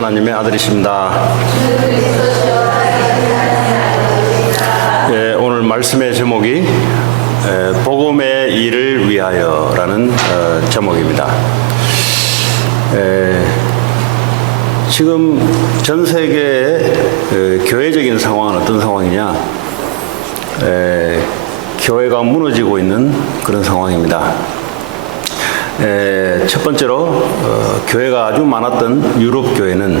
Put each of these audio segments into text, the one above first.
하나님의 아들이십니다. 오늘 말씀의 제목이 복음의 일을 위하여라는 제목입니다. 지금 전 세계의 교회적인 상황은 어떤 상황이냐? 교회가 무너지고 있는 그런 상황입니다. 첫 번째로 교회가 아주 많았던 유럽 교회는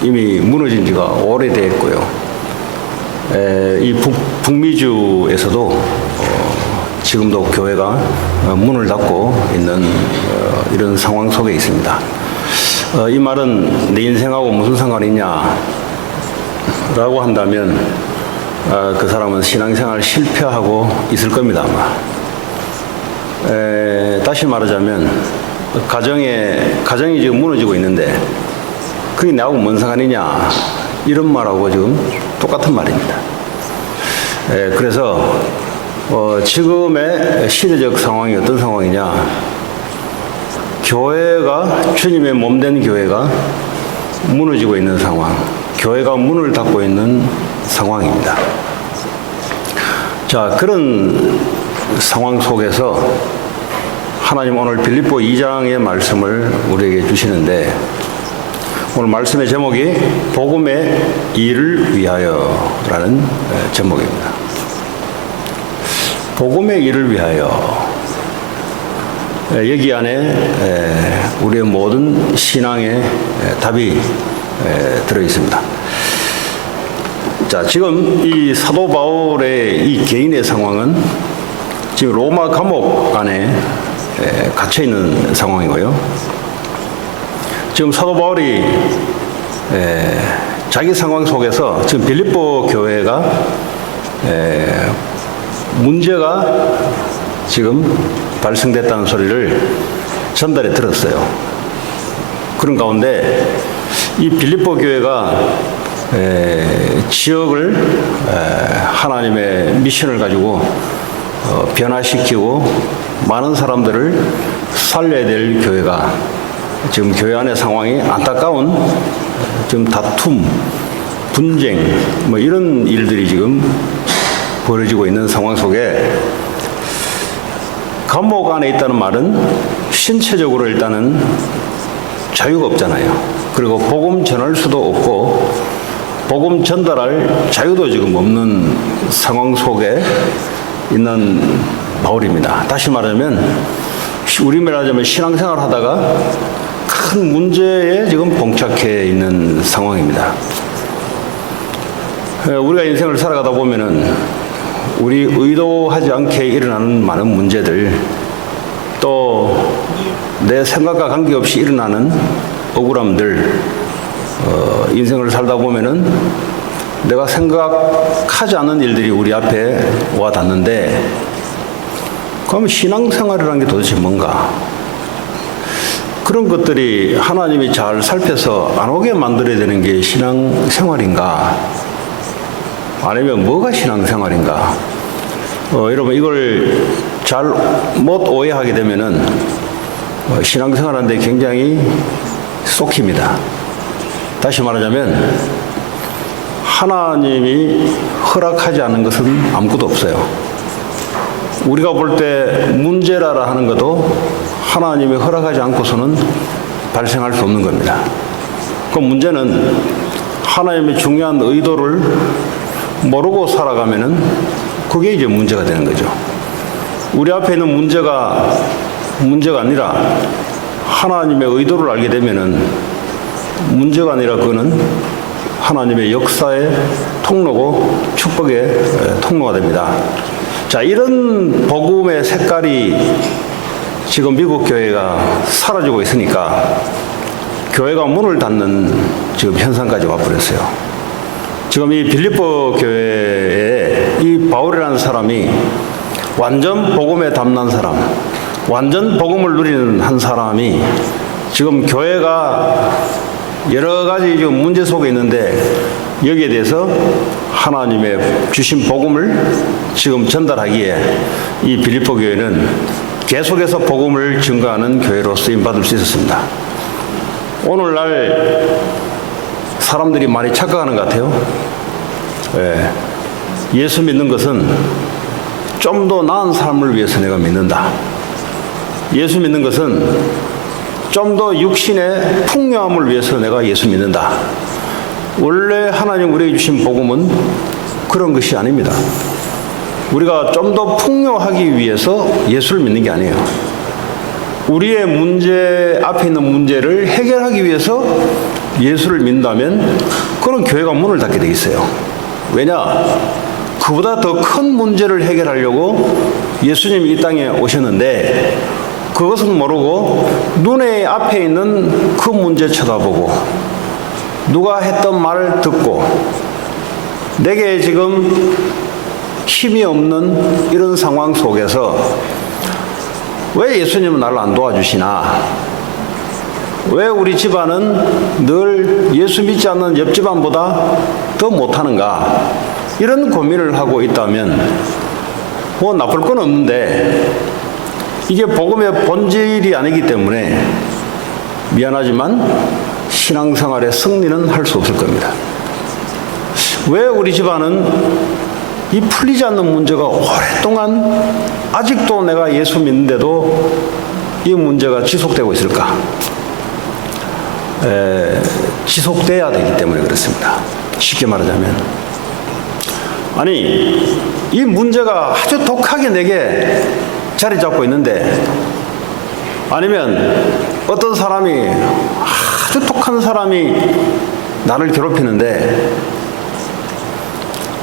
이미 무너진 지가 오래됐고요. 이 북미주에서도 지금도 교회가 문을 닫고 있는 이런 상황 속에 있습니다. 이 말은 내 인생하고 무슨 상관이냐 라고 한다면 그 사람은 신앙생활 실패하고 있을 겁니다, 아마. 다시 말하자면 가정이 지금 무너지고 있는데 그게 나하고 뭔 상관이냐 이런 말하고 지금 똑같은 말입니다. 그래서 지금의 시대적 상황이 어떤 상황이냐, 교회가 주님의 몸된 교회가 무너지고 있는 상황, 교회가 문을 닫고 있는 상황입니다. 자, 그런 상황 속에서 하나님 오늘 빌립보 2장의 말씀을 우리에게 주시는데, 오늘 말씀의 제목이 복음의 일을 위하여라는 제목입니다. 복음의 일을 위하여. 여기 안에 우리의 모든 신앙의 답이 들어 있습니다. 자, 지금 이 사도 바울의 이 개인의 상황은 지금 로마 감옥 안에 갇혀 있는 상황이고요. 지금 사도 바울이 자기 상황 속에서 지금 빌립보 교회가 문제가 지금 발생됐다는 소리를 전달해 들었어요. 그런 가운데 이 빌립보 교회가 지역을 하나님의 미션을 가지고 변화시키고 많은 사람들을 살려야 될 교회가 지금 교회 안의 상황이 안타까운 지금 다툼, 분쟁 뭐 이런 일들이 지금 벌어지고 있는 상황 속에, 감옥 안에 있다는 말은 신체적으로 일단은 자유가 없잖아요. 그리고 복음 전할 수도 없고 복음 전달할 자유도 지금 없는 상황 속에 있는 바울입니다. 다시 말하면 우리말로 하자면 신앙생활 하다가 큰 문제에 지금 봉착해 있는 상황입니다. 우리가 인생을 살아가다 보면은 우리 의도하지 않게 일어나는 많은 문제들, 또 내 생각과 관계없이 일어나는 억울함들, 인생을 살다 보면은 내가 생각하지 않은 일들이 우리 앞에 와 닿는데, 그럼 신앙생활이라는 게 도대체 뭔가? 그런 것들이 하나님이 잘 살펴서 안 오게 만들어야 되는 게 신앙생활인가? 아니면 뭐가 신앙생활인가? 여러분, 이걸 잘 못 오해하게 되면은 신앙생활하는데 굉장히 쏙힙니다. 다시 말하자면 하나님이 허락하지 않은 것은 아무것도 없어요. 우리가 볼 때 문제라라 하는 것도 하나님이 허락하지 않고서는 발생할 수 없는 겁니다. 그 문제는 하나님의 중요한 의도를 모르고 살아가면은 그게 이제 문제가 되는 거죠. 우리 앞에 있는 문제가 아니라 하나님의 의도를 알게 되면은 문제가 아니라 그거는 하나님의 역사의 통로고 축복의 통로가 됩니다. 자, 이런 복음의 색깔이 지금 미국 교회가 사라지고 있으니까 교회가 문을 닫는 지금 현상까지 와버렸어요. 지금 이 빌립보 교회에 이 바울이라는 사람이 완전 복음에 담난 사람, 완전 복음을 누리는 한 사람이 지금 교회가 여러 가지 지금 문제 속에 있는데 여기에 대해서 하나님의 주신 복음을 지금 전달하기에 이 빌립보 교회는 계속해서 복음을 증거하는 교회로 쓰임받을 수 있었습니다. 오늘날 사람들이 많이 착각하는 것 같아요. 예수 믿는 것은 좀 더 나은 삶을 위해서 내가 믿는다. 예수 믿는 것은 좀 더 육신의 풍요함을 위해서 내가 예수 믿는다. 원래 하나님 우리에게 주신 복음은 그런 것이 아닙니다. 우리가 좀 더 풍요하기 위해서 예수를 믿는 게 아니에요. 우리의 문제, 앞에 있는 문제를 해결하기 위해서 예수를 믿는다면 그런 교회가 문을 닫게 돼 있어요. 왜냐? 그보다 더 큰 문제를 해결하려고 예수님이 이 땅에 오셨는데 그것은 모르고 눈에 앞에 있는 그 문제 쳐다보고 누가 했던 말을 듣고 내게 지금 힘이 없는 이런 상황 속에서 왜 예수님은 나를 안 도와주시나? 왜 우리 집안은 늘 예수 믿지 않는 옆 집안보다 더 못하는가? 이런 고민을 하고 있다면 뭐 나쁠 건 없는데 이게 복음의 본질이 아니기 때문에 미안하지만 신앙생활의 승리는 할 수 없을 겁니다. 왜 우리 집안은 이 풀리지 않는 문제가 오랫동안 아직도 내가 예수 믿는데도 이 문제가 지속되고 있을까? 지속돼야 되기 때문에 그렇습니다. 쉽게 말하자면. 아니, 이 문제가 아주 독하게 내게 자리 잡고 있는데 아니면 어떤 사람이 아주 독한 사람이 나를 괴롭히는데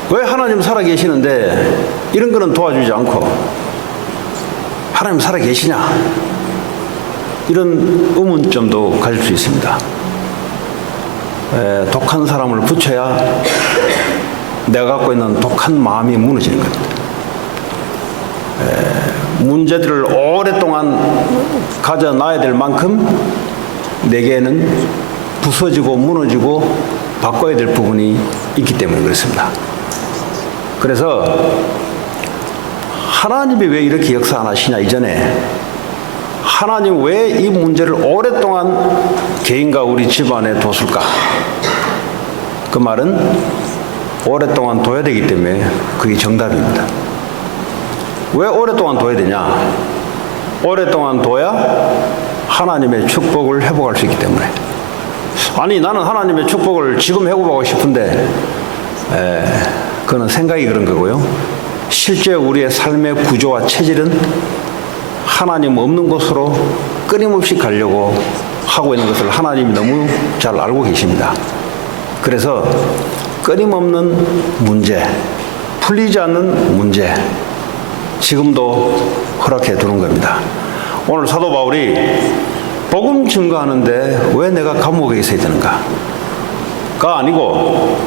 왜 하나님 살아계시는데 이런 거는 도와주지 않고 하나님 살아계시냐? 이런 의문점도 가질 수 있습니다. 독한 사람을 붙여야 내가 갖고 있는 독한 마음이 무너지는 겁니다. 문제들을 오랫동안 가져놔야 될 만큼 내게는 부서지고 무너지고 바꿔야 될 부분이 있기 때문에 그렇습니다. 그래서 하나님이 왜 이렇게 역사 안 하시냐 이전에 하나님 왜 이 문제를 오랫동안 개인과 우리 집안에 뒀을까? 그 말은 오랫동안 둬야 되기 때문에 그게 정답입니다. 왜 오랫동안 둬야 되냐? 오랫동안 둬야 하나님의 축복을 회복할 수 있기 때문에. 아니 나는 하나님의 축복을 지금 회복하고 싶은데 그건 생각이 그런 거고요. 실제 우리의 삶의 구조와 체질은 하나님 없는 곳으로 끊임없이 가려고 하고 있는 것을 하나님이 너무 잘 알고 계십니다. 그래서 끊임없는 문제, 풀리지 않는 문제, 지금도 허락해 두는 겁니다. 오늘 사도 바울이 복음 증거하는데 왜 내가 감옥에 있어야 되는가? 가 아니고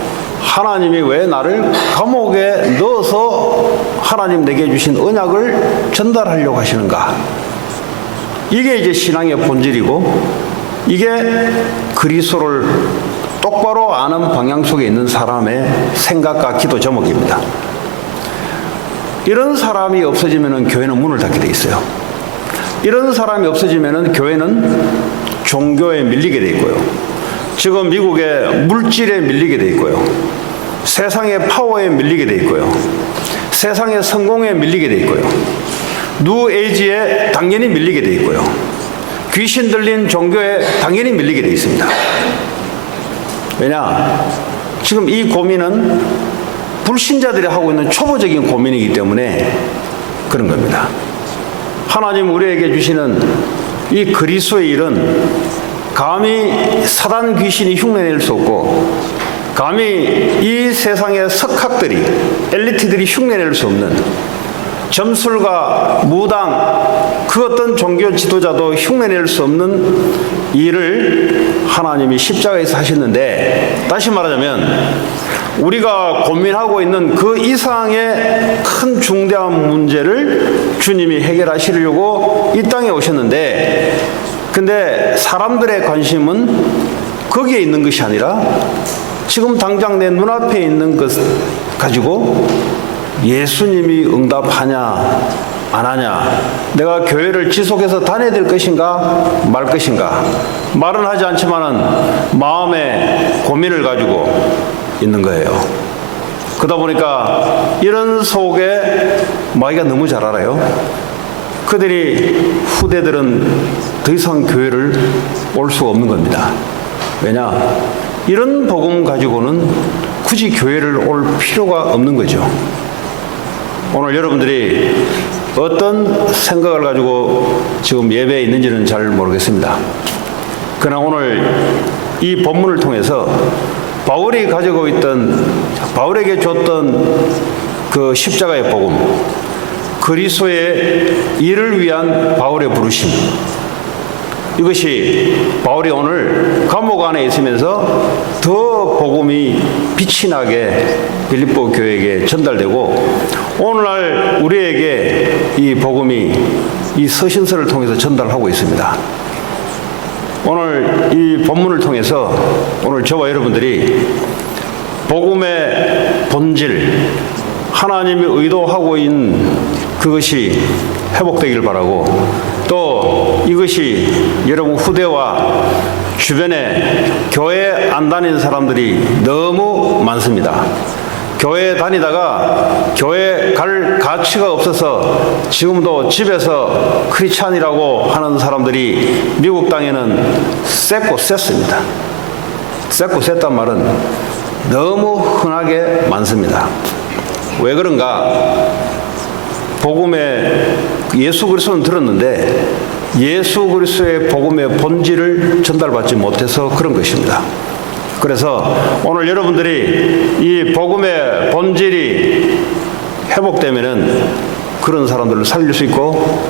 하나님이 왜 나를 감옥에 넣어서 하나님 내게 주신 언약을 전달하려고 하시는가? 이게 이제 신앙의 본질이고 이게 그리스도를 똑바로 아는 방향 속에 있는 사람의 생각과 기도 제목입니다. 이런 사람이 없어지면 교회는 문을 닫게 돼 있어요. 이런 사람이 없어지면 교회는 종교에 밀리게 돼 있고요. 지금 미국의 물질에 밀리게 돼 있고요. 세상의 파워에 밀리게 돼 있고요. 세상의 성공에 밀리게 돼 있고요. 뉴에이지에 당연히 밀리게 돼 있고요. 귀신 들린 종교에 당연히 밀리게 돼 있습니다. 왜냐? 지금 이 고민은 불신자들이 하고 있는 초보적인 고민이기 때문에 그런 겁니다. 하나님 우리에게 주시는 이 그리스도의 일은 감히 사단 귀신이 흉내낼 수 없고 감히 이 세상의 석학들이 엘리트들이 흉내낼 수 없는 점술가 무당 그 어떤 종교 지도자도 흉내낼 수 없는 일을 하나님이 십자가에서 하셨는데 다시 말하자면 우리가 고민하고 있는 그 이상의 큰 중대한 문제를 주님이 해결하시려고 이 땅에 오셨는데 근데 사람들의 관심은 거기에 있는 것이 아니라 지금 당장 내 눈앞에 있는 것 가지고 예수님이 응답하냐 안 하냐 내가 교회를 지속해서 다녀야 될 것인가 말 것인가 말은 하지 않지만은 마음의 고민을 가지고 있는 거예요. 그러다 보니까 이런 속에 마귀가 너무 잘 알아요. 그들이 후대들은 더 이상 교회를 올 수가 없는 겁니다. 왜냐? 이런 복음 가지고는 굳이 교회를 올 필요가 없는 거죠. 오늘 여러분들이 어떤 생각을 가지고 지금 예배에 있는지는 잘 모르겠습니다. 그러나 오늘 이 본문을 통해서 바울이 가지고 있던, 바울에게 줬던 그 십자가의 복음, 그리스도의 일을 위한 바울의 부르심, 이것이 바울이 오늘 감옥 안에 있으면서 더 복음이 빛이 나게 빌립보 교회에게 전달되고, 오늘날 우리에게 이 복음이 이 서신서를 통해서 전달하고 있습니다. 오늘 이 본문을 통해서 오늘 저와 여러분들이 복음의 본질, 하나님이 의도하고 있는 그것이 회복되길 바라고, 또 이것이 여러분 후대와 주변에 교회 안 다니는 사람들이 너무 많습니다. 교회 다니다가 교회 갈 가치가 없어서 지금도 집에서 크리스찬이라고 하는 사람들이 미국 땅에는 셌고 셌습니다. 셌고 셌단 말은 너무 흔하게 많습니다. 왜 그런가? 복음의 예수 그리스도는 들었는데 예수 그리스도의 복음의 본질을 전달받지 못해서 그런 것입니다. 그래서 오늘 여러분들이 이 복음의 본질이 회복되면은 그런 사람들을 살릴 수 있고,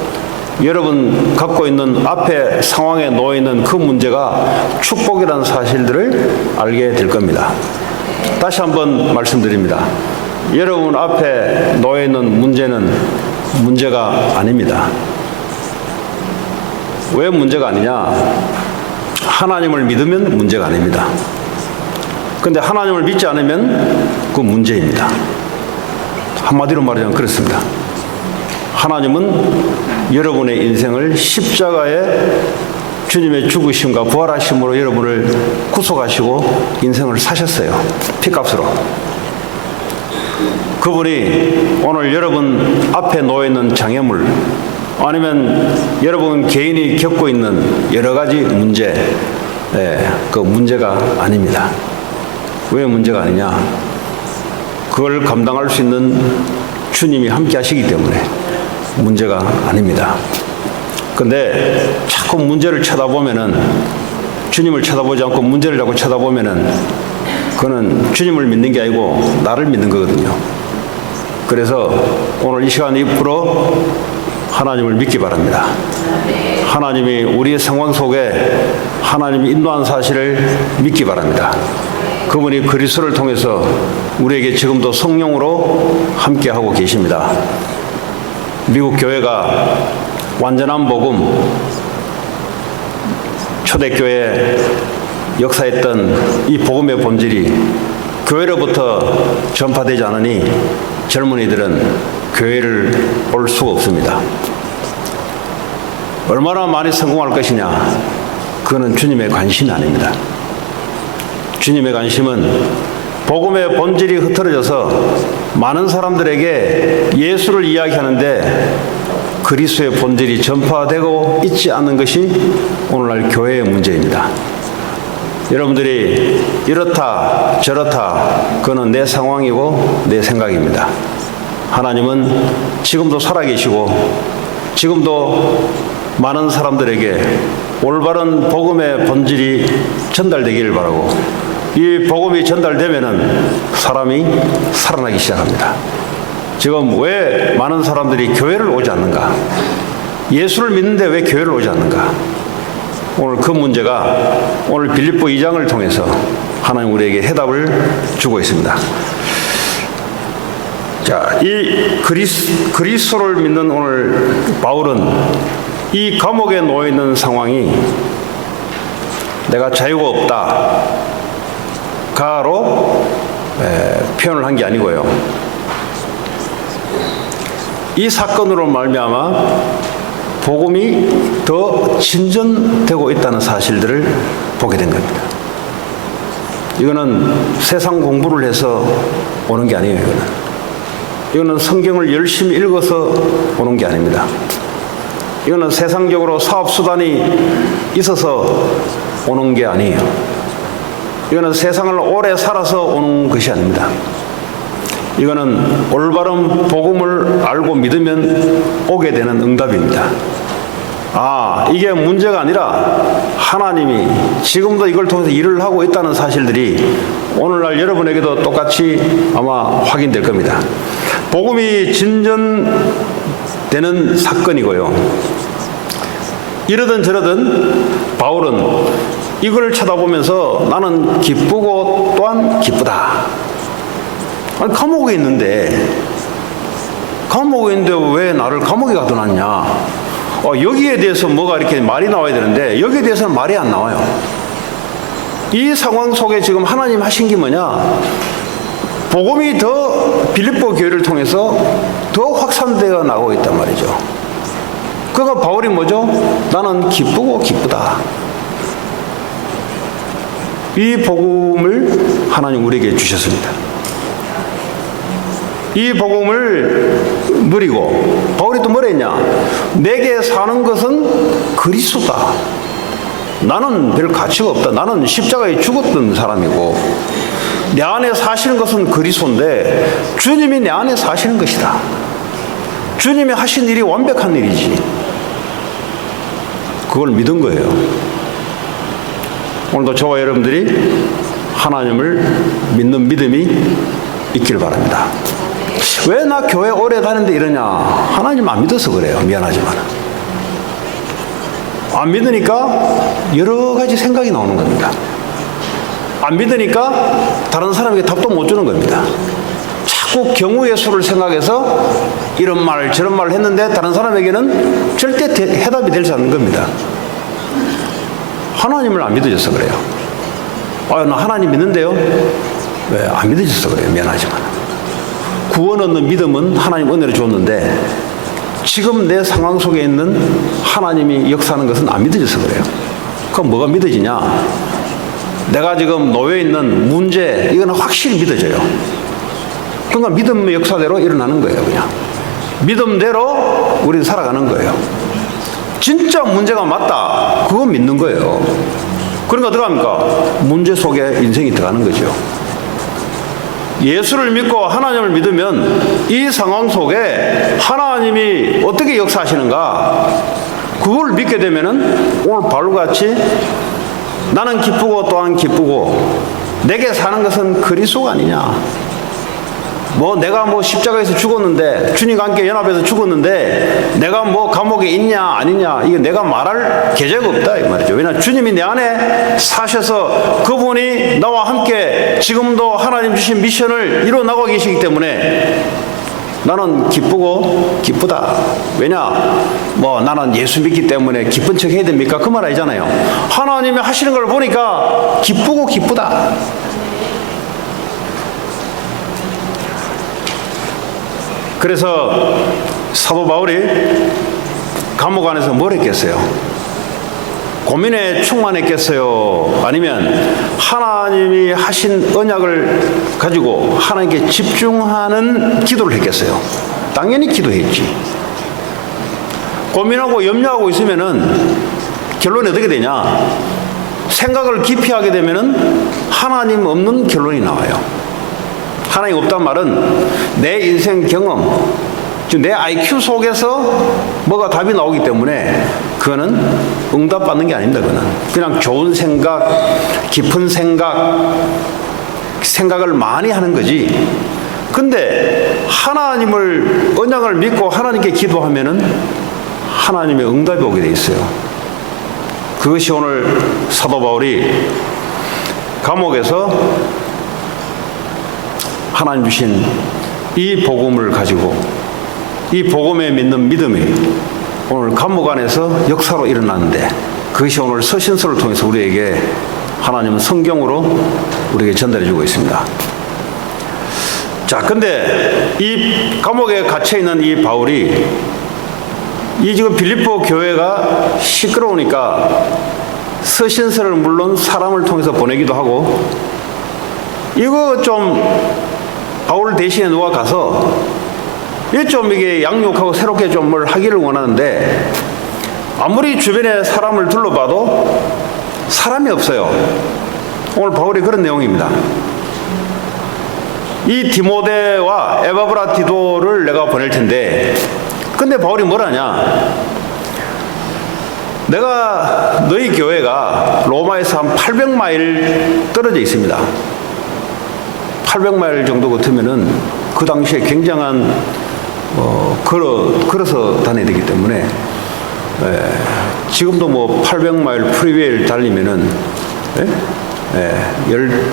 여러분 갖고 있는 앞에 상황에 놓여 있는 그 문제가 축복이라는 사실들을 알게 될 겁니다. 다시 한번 말씀드립니다. 여러분 앞에 놓여 있는 문제는 문제가 아닙니다. 왜 문제가 아니냐? 하나님을 믿으면 문제가 아닙니다. 그런데 하나님을 믿지 않으면 그 문제입니다. 한마디로 말하자면 그렇습니다. 하나님은 여러분의 인생을 십자가에 주님의 죽으심과 부활하심으로 여러분을 구속하시고 인생을 사셨어요. 피값으로. 그분이 오늘 여러분 앞에 놓여있는 장애물, 아니면 여러분 개인이 겪고 있는 여러 가지 문제, 그 문제가 아닙니다. 왜 문제가 아니냐? 그걸 감당할 수 있는 주님이 함께 하시기 때문에 문제가 아닙니다. 근데 자꾸 문제를 쳐다보면은, 주님을 쳐다보지 않고 문제를 자꾸 쳐다보면은 그거는 주님을 믿는 게 아니고 나를 믿는 거거든요. 그래서 오늘 이 시간 입으로 하나님을 믿기 바랍니다. 하나님이 우리의 상황 속에 하나님이 인도한 사실을 믿기 바랍니다. 그분이 그리스도를 통해서 우리에게 지금도 성령으로 함께하고 계십니다. 미국 교회가 완전한 복음, 초대교회 역사했던 이 복음의 본질이 교회로부터 전파되지 않으니 젊은이들은 교회를 올 수가 없습니다. 얼마나 많이 성공할 것이냐, 그거는 주님의 관심이 아닙니다. 주님의 관심은 복음의 본질이 흐트러져서 많은 사람들에게 예수를 이야기하는데 그리스도의 본질이 전파되고 있지 않는 것이 오늘날 교회의 문제입니다. 여러분들이 이렇다 저렇다, 그거는 내 상황이고 내 생각입니다. 하나님은 지금도 살아계시고 지금도 많은 사람들에게 올바른 복음의 본질이 전달되기를 바라고, 이 복음이 전달되면은 사람이 살아나기 시작합니다. 지금 왜 많은 사람들이 교회를 오지 않는가? 예수를 믿는데 왜 교회를 오지 않는가? 오늘 그 문제가 오늘 빌립보 2장을 통해서 하나님 우리에게 해답을 주고 있습니다. 자, 이 그리스도를 믿는 오늘 바울은 이 감옥에 놓여 있는 상황이 내가 자유가 없다 가로 표현을 한 게 아니고요. 이 사건으로 말미암아 복음이 더 진전되고 있다는 사실들을 보게 된 겁니다. 이거는 세상 공부를 해서 오는 게 아니에요. 이거는 성경을 열심히 읽어서 오는 게 아닙니다. 이거는 세상적으로 사업수단이 있어서 오는 게 아니에요. 이거는 세상을 오래 살아서 오는 것이 아닙니다. 이거는 올바른 복음을 알고 믿으면 오게 되는 응답입니다. 이게 문제가 아니라 하나님이 지금도 이걸 통해서 일을 하고 있다는 사실들이 오늘날 여러분에게도 똑같이 아마 확인될 겁니다. 복음이 진전되는 사건이고요. 이러든 저러든 바울은 이걸 쳐다보면서 나는 기쁘고 또한 기쁘다. 감옥에 있는데 왜 나를 감옥에 가둬놨냐? 여기에 대해서 뭐가 이렇게 말이 나와야 되는데 여기에 대해서는 말이 안 나와요. 이 상황 속에 지금 하나님 하신 게 뭐냐? 복음이 더 빌립보 교회를 통해서 더 확산되어 나가고 있단 말이죠. 그러니까 바울이 뭐죠? 나는 기쁘고 기쁘다. 이 복음을 하나님 우리에게 주셨습니다. 이 복음을 누리고 바울이 또 뭐라 했냐? 내게 사는 것은 그리스도다. 나는 별 가치가 없다. 나는 십자가에 죽었던 사람이고 내 안에 사시는 것은 그리스도인데 주님이 내 안에 사시는 것이다. 주님이 하신 일이 완벽한 일이지. 그걸 믿은 거예요. 오늘도 저와 여러분들이 하나님을 믿는 믿음이 있길 바랍니다. 왜 나 교회 오래 다니는데 이러냐? 하나님 안 믿어서 그래요. 미안하지만. 안 믿으니까 여러 가지 생각이 나오는 겁니다. 안 믿으니까 다른 사람에게 답도 못 주는 겁니다. 자꾸 경우의 수를 생각해서 이런 말 저런 말을 했는데 다른 사람에게는 절대 해답이 되지 않는 겁니다. 하나님을 안 믿어줘서 그래요. 나 하나님 믿는데요? 왜? 안 믿어줘서 그래요. 미안하지만. 구원 얻는 믿음은 하나님 은혜로 줬는데 지금 내 상황 속에 있는 하나님이 역사하는 것은 안 믿어져서 그래요. 그럼 뭐가 믿어지냐? 내가 지금 놓여 있는 문제, 이거는 확실히 믿어져요. 그러니까 믿음의 역사대로 일어나는 거예요. 그냥 믿음대로 우리는 살아가는 거예요. 진짜 문제가 맞다, 그거 믿는 거예요. 그러니까 어떻게 합니까? 문제 속에 인생이 들어가는 거죠. 예수를 믿고 하나님을 믿으면 이 상황 속에 하나님이 어떻게 역사하시는가, 그걸 믿게 되면은 오늘 바울같이 나는 기쁘고 또한 기쁘고 내게 사는 것은 그리스도가 아니냐. 내가 십자가에서 죽었는데, 주님과 함께 연합해서 죽었는데 내가 감옥에 있냐 아니냐, 이거 내가 말할 계제가 없다 이 말이죠. 왜냐하면 주님이 내 안에 사셔서 그분이 나와 함께 지금도 하나님 주신 미션을 이뤄나가고 계시기 때문에 나는 기쁘고 기쁘다. 왜냐? 나는 예수 믿기 때문에 기쁜 척 해야 됩니까? 그 말 아니잖아요. 하나님이 하시는 걸 보니까 기쁘고 기쁘다. 그래서 사도 바울이 감옥 안에서 뭘 했겠어요? 고민에 충만했겠어요? 아니면 하나님이 하신 언약을 가지고 하나님께 집중하는 기도를 했겠어요? 당연히 기도했지. 고민하고 염려하고 있으면은 결론이 어떻게 되냐? 생각을 깊이 하게 되면은 하나님 없는 결론이 나와요. 하나님 없단 말은 내 인생 경험, 즉 내 IQ 속에서 뭐가 답이 나오기 때문에 그거는 응답받는 게 아닙니다. 그냥 좋은 생각, 깊은 생각을 많이 하는 거지. 근데 하나님을, 언약을 믿고 하나님께 기도하면은 하나님의 응답이 오게 돼 있어요. 그것이 오늘 사도 바울이 감옥에서 하나님 주신 이 복음을 가지고, 이 복음에 믿는 믿음이 오늘 감옥 안에서 역사로 일어났는데, 그것이 오늘 서신서를 통해서 우리에게 하나님은 성경으로 우리에게 전달해 주고 있습니다. 자, 근데 이 감옥에 갇혀 있는 이 바울이 이 지금 빌립보 교회가 시끄러우니까 서신서를 물론 사람을 통해서 보내기도 하고, 이거 좀 바울 대신에 누가 가서 이게 양육하고 새롭게 좀 뭘 하기를 원하는데, 아무리 주변에 사람을 둘러봐도 사람이 없어요. 오늘 바울이 그런 내용입니다. 이 디모데와 에바브라티도를 내가 보낼 텐데, 근데 바울이 뭐라냐? 내가 너희 교회가 로마에서 한 800마일 떨어져 있습니다. 800마일 정도 같으면은 그 당시에 굉장한 걸어서 다녀야 되기 때문에, 지금도 뭐 800마일 프리웨이를 달리면은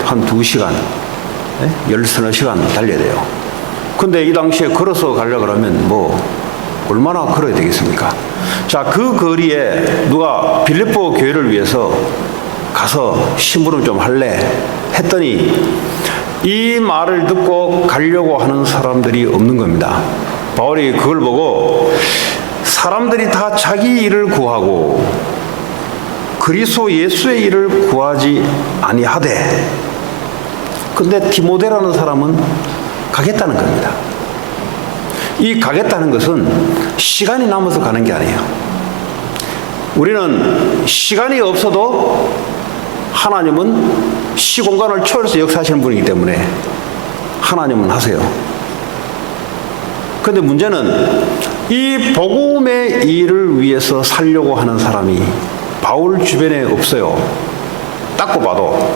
한 2시간, 열서너 시간 달려야 돼요. 근데 이 당시에 걸어서 가려고 그러면 뭐 얼마나 걸어야 되겠습니까? 자, 그 거리에 누가 빌립보 교회를 위해서 가서 심부름 좀 할래 했더니 이 말을 듣고 가려고 하는 사람들이 없는 겁니다. 바울이 그걸 보고 사람들이 다 자기 일을 구하고 그리스도 예수의 일을 구하지 아니하되, 근데 디모데라는 사람은 가겠다는 겁니다. 이 가겠다는 것은 시간이 남아서 가는 게 아니에요. 우리는 시간이 없어도 하나님은 시공간을 초월해서 역사하시는 분이기 때문에 하나님은 하세요. 그런데 문제는 이 복음의 일을 위해서 살려고 하는 사람이 바울 주변에 없어요. 딱 봐도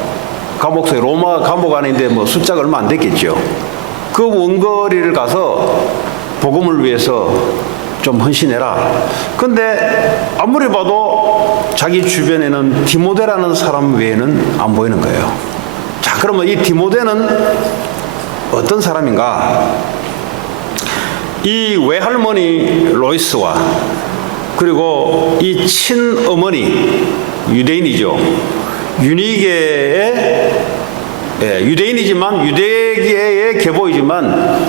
감옥소에 로마 감옥 안인데 뭐 숫자가 얼마 안 됐겠죠. 그 원거리를 가서 복음을 위해서 좀 헌신해라. 근데 아무리 봐도 자기 주변에는 디모데라는 사람 외에는 안 보이는 거예요. 자, 그러면 이 디모데는 어떤 사람인가? 이 외할머니 로이스와 그리고 이 친어머니, 유대인이죠. 유대인이지만 유대계의 계보이지만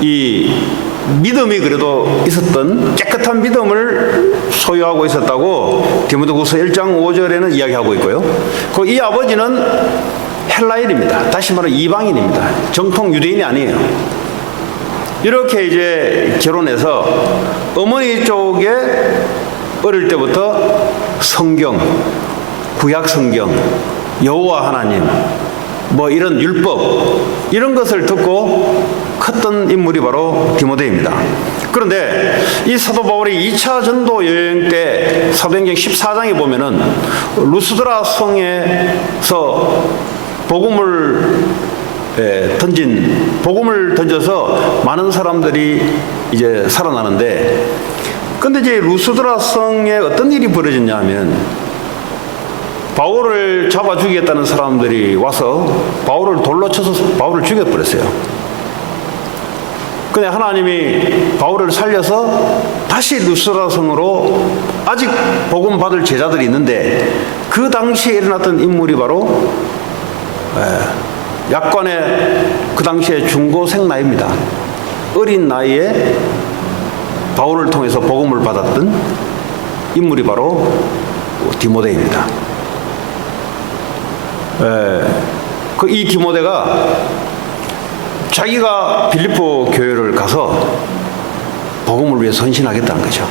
이 믿음이 그래도 있었던 깨끗한 믿음을 소유하고 있었다고 디모데후서 1장 5절에는 이야기하고 있고요. 이 아버지는 헬라인입니다. 다시 말해 이방인입니다. 정통 유대인이 아니에요. 이렇게 이제 결혼해서 어머니 쪽에 어릴 때부터 성경, 구약 성경, 여호와 하나님, 뭐 이런 율법, 이런 것을 듣고 컸던 인물이 바로 디모데입니다. 그런데 이 사도 바울이 2차 전도 여행 때 사도행전 14장에 보면은 루스드라 성에서 복음을 던져서 많은 사람들이 이제 살아나는데, 근데 이제 루스드라 성에 어떤 일이 벌어졌냐 하면 바울을 잡아 죽이겠다는 사람들이 와서 바울을 돌로 쳐서 바울을 죽여버렸어요. 근데 하나님이 바울을 살려서 다시 루스드라 성으로, 아직 복음 받을 제자들이 있는데 그 당시에 일어났던 인물이 바로 약관의 그 당시에 중고생 나이입니다. 어린 나이에 바울을 통해서 복음을 받았던 인물이 바로 디모데입니다. 이 디모데가 자기가 빌립보 교회를 가서 복음을 위해서 헌신하겠다는 거죠.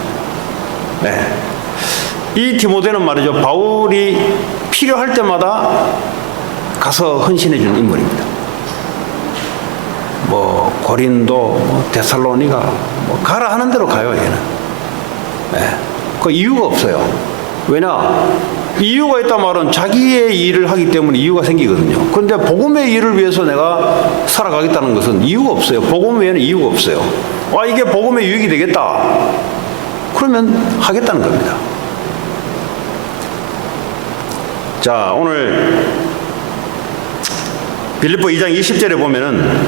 이 디모데는 말이죠, 바울이 필요할 때마다 가서 헌신해 주는 인물입니다. 뭐 고린도, 뭐 데살로니가, 뭐 가라 하는 대로 가요. 얘는 그 이유가 없어요. 왜냐? 이유가 있단 말은 자기의 일을 하기 때문에 이유가 생기거든요. 그런데 복음의 일을 위해서 내가 살아가겠다는 것은 이유가 없어요. 복음 외에는 이유가 없어요. 이게 복음의 유익이 되겠다, 그러면 하겠다는 겁니다. 자, 오늘 빌립보 2장 20절에 보면은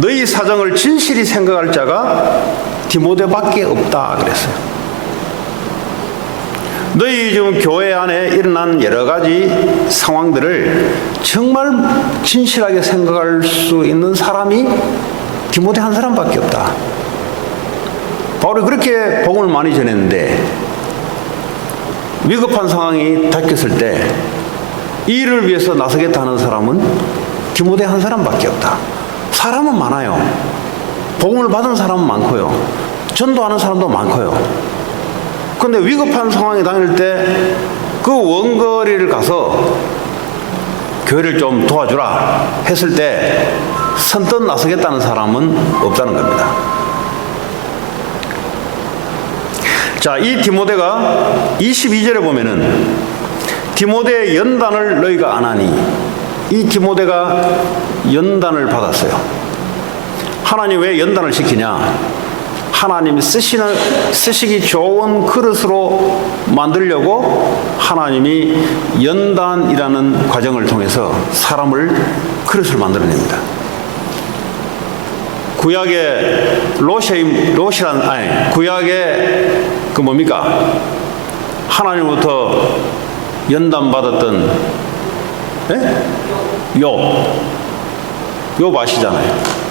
너희 사정을 진실히 생각할 자가 디모데밖에 없다 그랬어요. 너희 지금 교회 안에 일어난 여러 가지 상황들을 정말 진실하게 생각할 수 있는 사람이 디모데 한 사람밖에 없다. 바울이 그렇게 복음을 많이 전했는데 위급한 상황이 닥쳤을 때 이 일을 위해서 나서겠다 하는 사람은 디모데 한 사람밖에 없다. 사람은 많아요. 복음을 받은 사람은 많고요. 전도하는 사람도 많고요. 그런데 위급한 상황에 당할 때 그 원거리를 가서 교회를 좀 도와주라 했을 때 선뜻 나서겠다는 사람은 없다는 겁니다. 자, 이 디모데가 22절에 보면은 디모데의 연단을 너희가 안 하니, 이 디모데가 연단을 받았어요. 하나님 왜 연단을 시키냐? 하나님이 쓰시기 좋은 그릇으로 만들려고 하나님이 연단이라는 과정을 통해서 사람을 그릇을 만들어냅니다. 구약의 구약의 그 뭡니까? 하나님부터 연단받았던 욥 아시잖아요.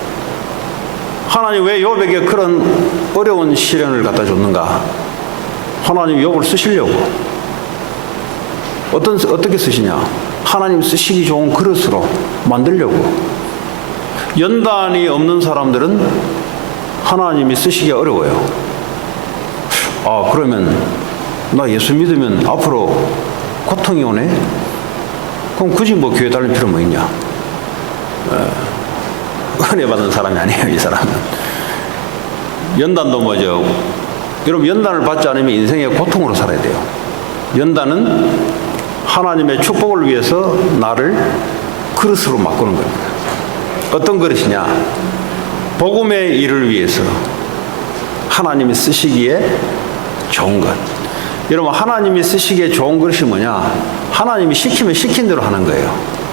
하나님 왜 욥에게 그런 어려운 시련을 갖다 줬는가? 하나님 욥을 쓰시려고. 어떻게 쓰시냐? 하나님 쓰시기 좋은 그릇으로 만들려고. 연단이 없는 사람들은 하나님이 쓰시기 어려워요. 아, 그러면 나 예수 믿으면 앞으로 고통이 오네? 그럼 굳이 뭐 교회 다닐 필요 뭐 있냐? 은혜 받은 사람이 아니에요, 이 사람은. 연단도 뭐죠? 여러분, 연단을 받지 않으면 인생의 고통으로 살아야 돼요. 연단은 하나님의 축복을 위해서 나를 그릇으로 바꾸는 겁니다. 어떤 그릇이냐? 복음의 일을 위해서 하나님이 쓰시기에 좋은 것. 여러분, 하나님이 쓰시기에 좋은 그릇이 뭐냐? 하나님이 시키면 시킨 대로 하는 거예요.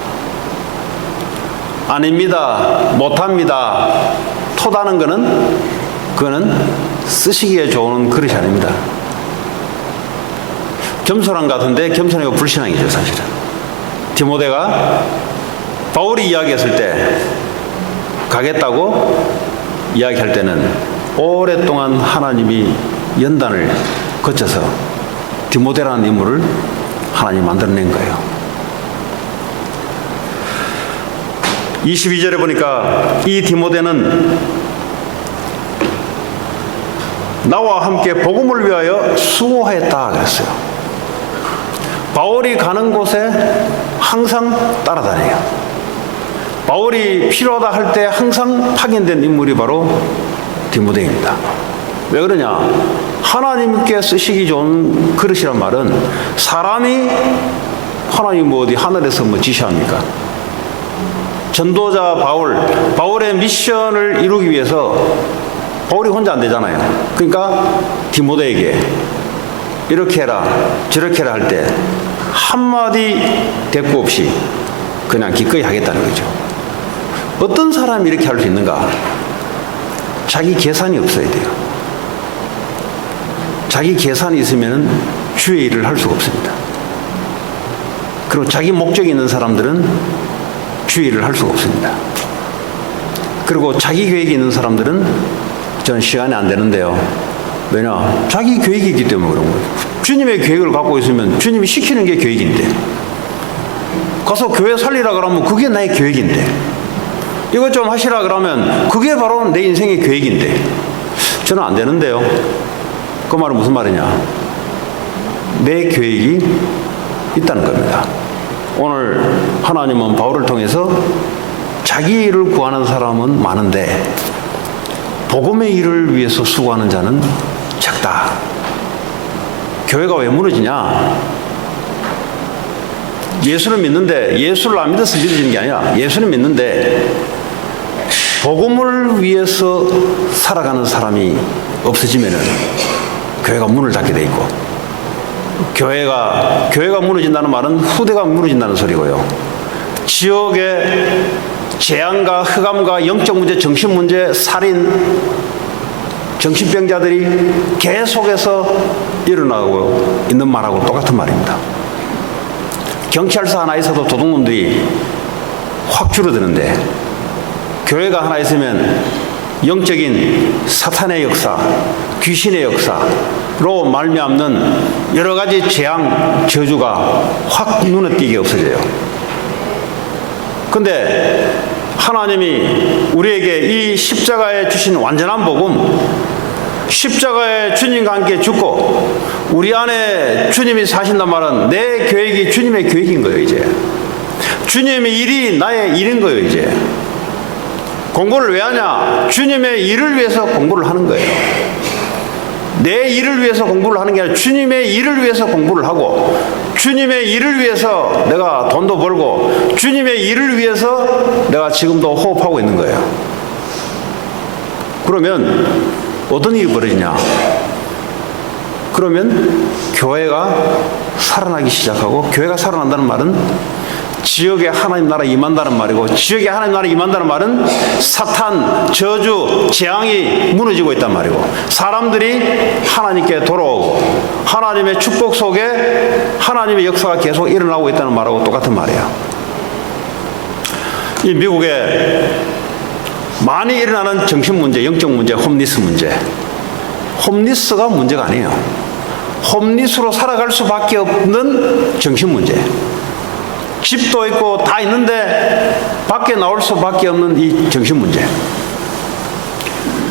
아닙니다, 못합니다, 토다는 그거는 쓰시기에 좋은 그릇이 아닙니다. 겸손한 것 같은데 겸손하고 불신앙이죠, 사실은. 디모데가 바울이 이야기했을 때 가겠다고 이야기할 때는 오랫동안 하나님이 연단을 거쳐서 디모데라는 인물을 하나님이 만들어낸 거예요. 22절에 보니까 이 디모데는 나와 함께 복음을 위하여 수고하였다 그랬어요. 바울이 가는 곳에 항상 따라다녀요. 바울이 필요하다 할 때 항상 파견된 인물이 바로 디모데입니다. 왜 그러냐? 하나님께 쓰시기 좋은 그릇이란 말은 사람이 하나님 뭐 어디 하늘에서 뭐 지시합니까? 전도자 바울의 미션을 이루기 위해서 바울이 혼자 안 되잖아요. 그러니까 디모데에게 이렇게 해라 저렇게 해라 할 때 한마디 대꾸 없이 그냥 기꺼이 하겠다는 거죠. 어떤 사람이 이렇게 할 수 있는가? 자기 계산이 없어야 돼요. 자기 계산이 있으면 주의 일을 할 수가 없습니다. 그리고 자기 목적이 있는 사람들은 주의 일을 할 수가 없습니다. 그리고 자기 계획이 있는 사람들은 전 시간이 안 되는데요. 왜냐? 자기 계획이 있기 때문에 그런 거예요. 주님의 계획을 갖고 있으면 주님이 시키는 게 계획인데, 가서 교회 살리라 그러면 그게 나의 계획인데, 이것 좀 하시라 그러면 그게 바로 내 인생의 계획인데, 저는 안 되는데요. 그 말은 무슨 말이냐? 내 계획이 있다는 겁니다. 오늘 하나님은 바울을 통해서 자기 일을 구하는 사람은 많은데 복음의 일을 위해서 수고하는 자는 작다. 교회가 왜 무너지냐? 예수를 믿는데, 예수를 안 믿어서 믿어지는 게 아니라 예수는 믿는데 복음을 위해서 살아가는 사람이 없어지면은 교회가 문을 닫게 돼 있고, 교회가 무너진다는 말은 후대가 무너진다는 소리고요. 지역의 재앙과 흑암과 영적 문제, 정신 문제, 살인, 정신병자들이 계속해서 일어나고 있는 말하고 똑같은 말입니다. 경찰서 하나 있어도 도둑놈들이 확 줄어드는데 교회가 하나 있으면 영적인 사탄의 역사, 귀신의 역사로 말미암는 여러 가지 재앙, 저주가 확 눈에 띄게 없어져요. 근데 하나님이 우리에게 이 십자가에 주신 완전한 복음, 십자가에 주님과 함께 죽고 우리 안에 주님이 사신단 말은 내 계획이 주님의 계획인 거예요. 이제 주님의 일이 나의 일인 거예요. 이제 공부를 왜 하냐? 주님의 일을 위해서 공부를 하는 거예요. 내 일을 위해서 공부를 하는 게 아니라 주님의 일을 위해서 공부를 하고, 주님의 일을 위해서 내가 돈도 벌고, 주님의 일을 위해서 내가 지금도 호흡하고 있는 거예요. 그러면 어떤 일이 벌어지냐? 그러면 교회가 살아나기 시작하고, 교회가 살아난다는 말은 지역에 하나님 나라 임한다는 말이고, 지역에 하나님 나라 임한다는 말은 사탄, 저주, 재앙이 무너지고 있단 말이고, 사람들이 하나님께 돌아오고 하나님의 축복 속에 하나님의 역사가 계속 일어나고 있다는 말하고 똑같은 말이에요. 이 미국에 많이 일어나는 정신 문제, 영적 문제, 홈리스 문제. 홈리스가 문제가 아니에요. 홈리스로 살아갈 수밖에 없는 정신 문제. 집도 있고 다 있는데 밖에 나올 수밖에 없는 이 정신 문제.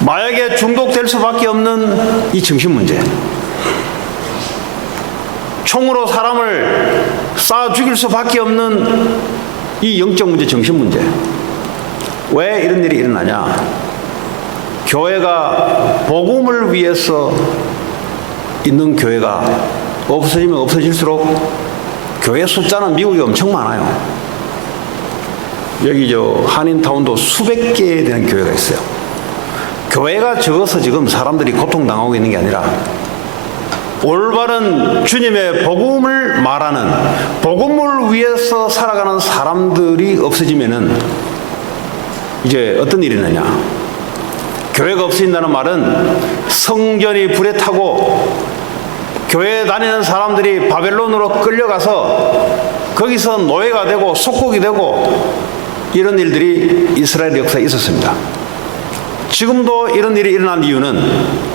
마약에 중독될 수밖에 없는 이 정신 문제. 총으로 사람을 쏴 죽일 수밖에 없는 이 영적 문제, 정신 문제. 왜 이런 일이 일어나냐? 교회가 복음을 위해서 있는 교회가 없어지면 없어질수록 교회 숫자는 미국이 엄청 많아요. 여기 한인타운도 수백 개 되는 교회가 있어요. 교회가 적어서 지금 사람들이 고통당하고 있는 게 아니라 올바른 주님의 복음을 말하는, 복음을 위해서 살아가는 사람들이 없어지면은 이제 어떤 일이 있느냐? 교회가 없어진다는 말은 성전이 불에 타고 교회에 다니는 사람들이 바벨론으로 끌려가서 거기서 노예가 되고 속국이 되고 이런 일들이 이스라엘 역사에 있었습니다. 지금도 이런 일이 일어난 이유는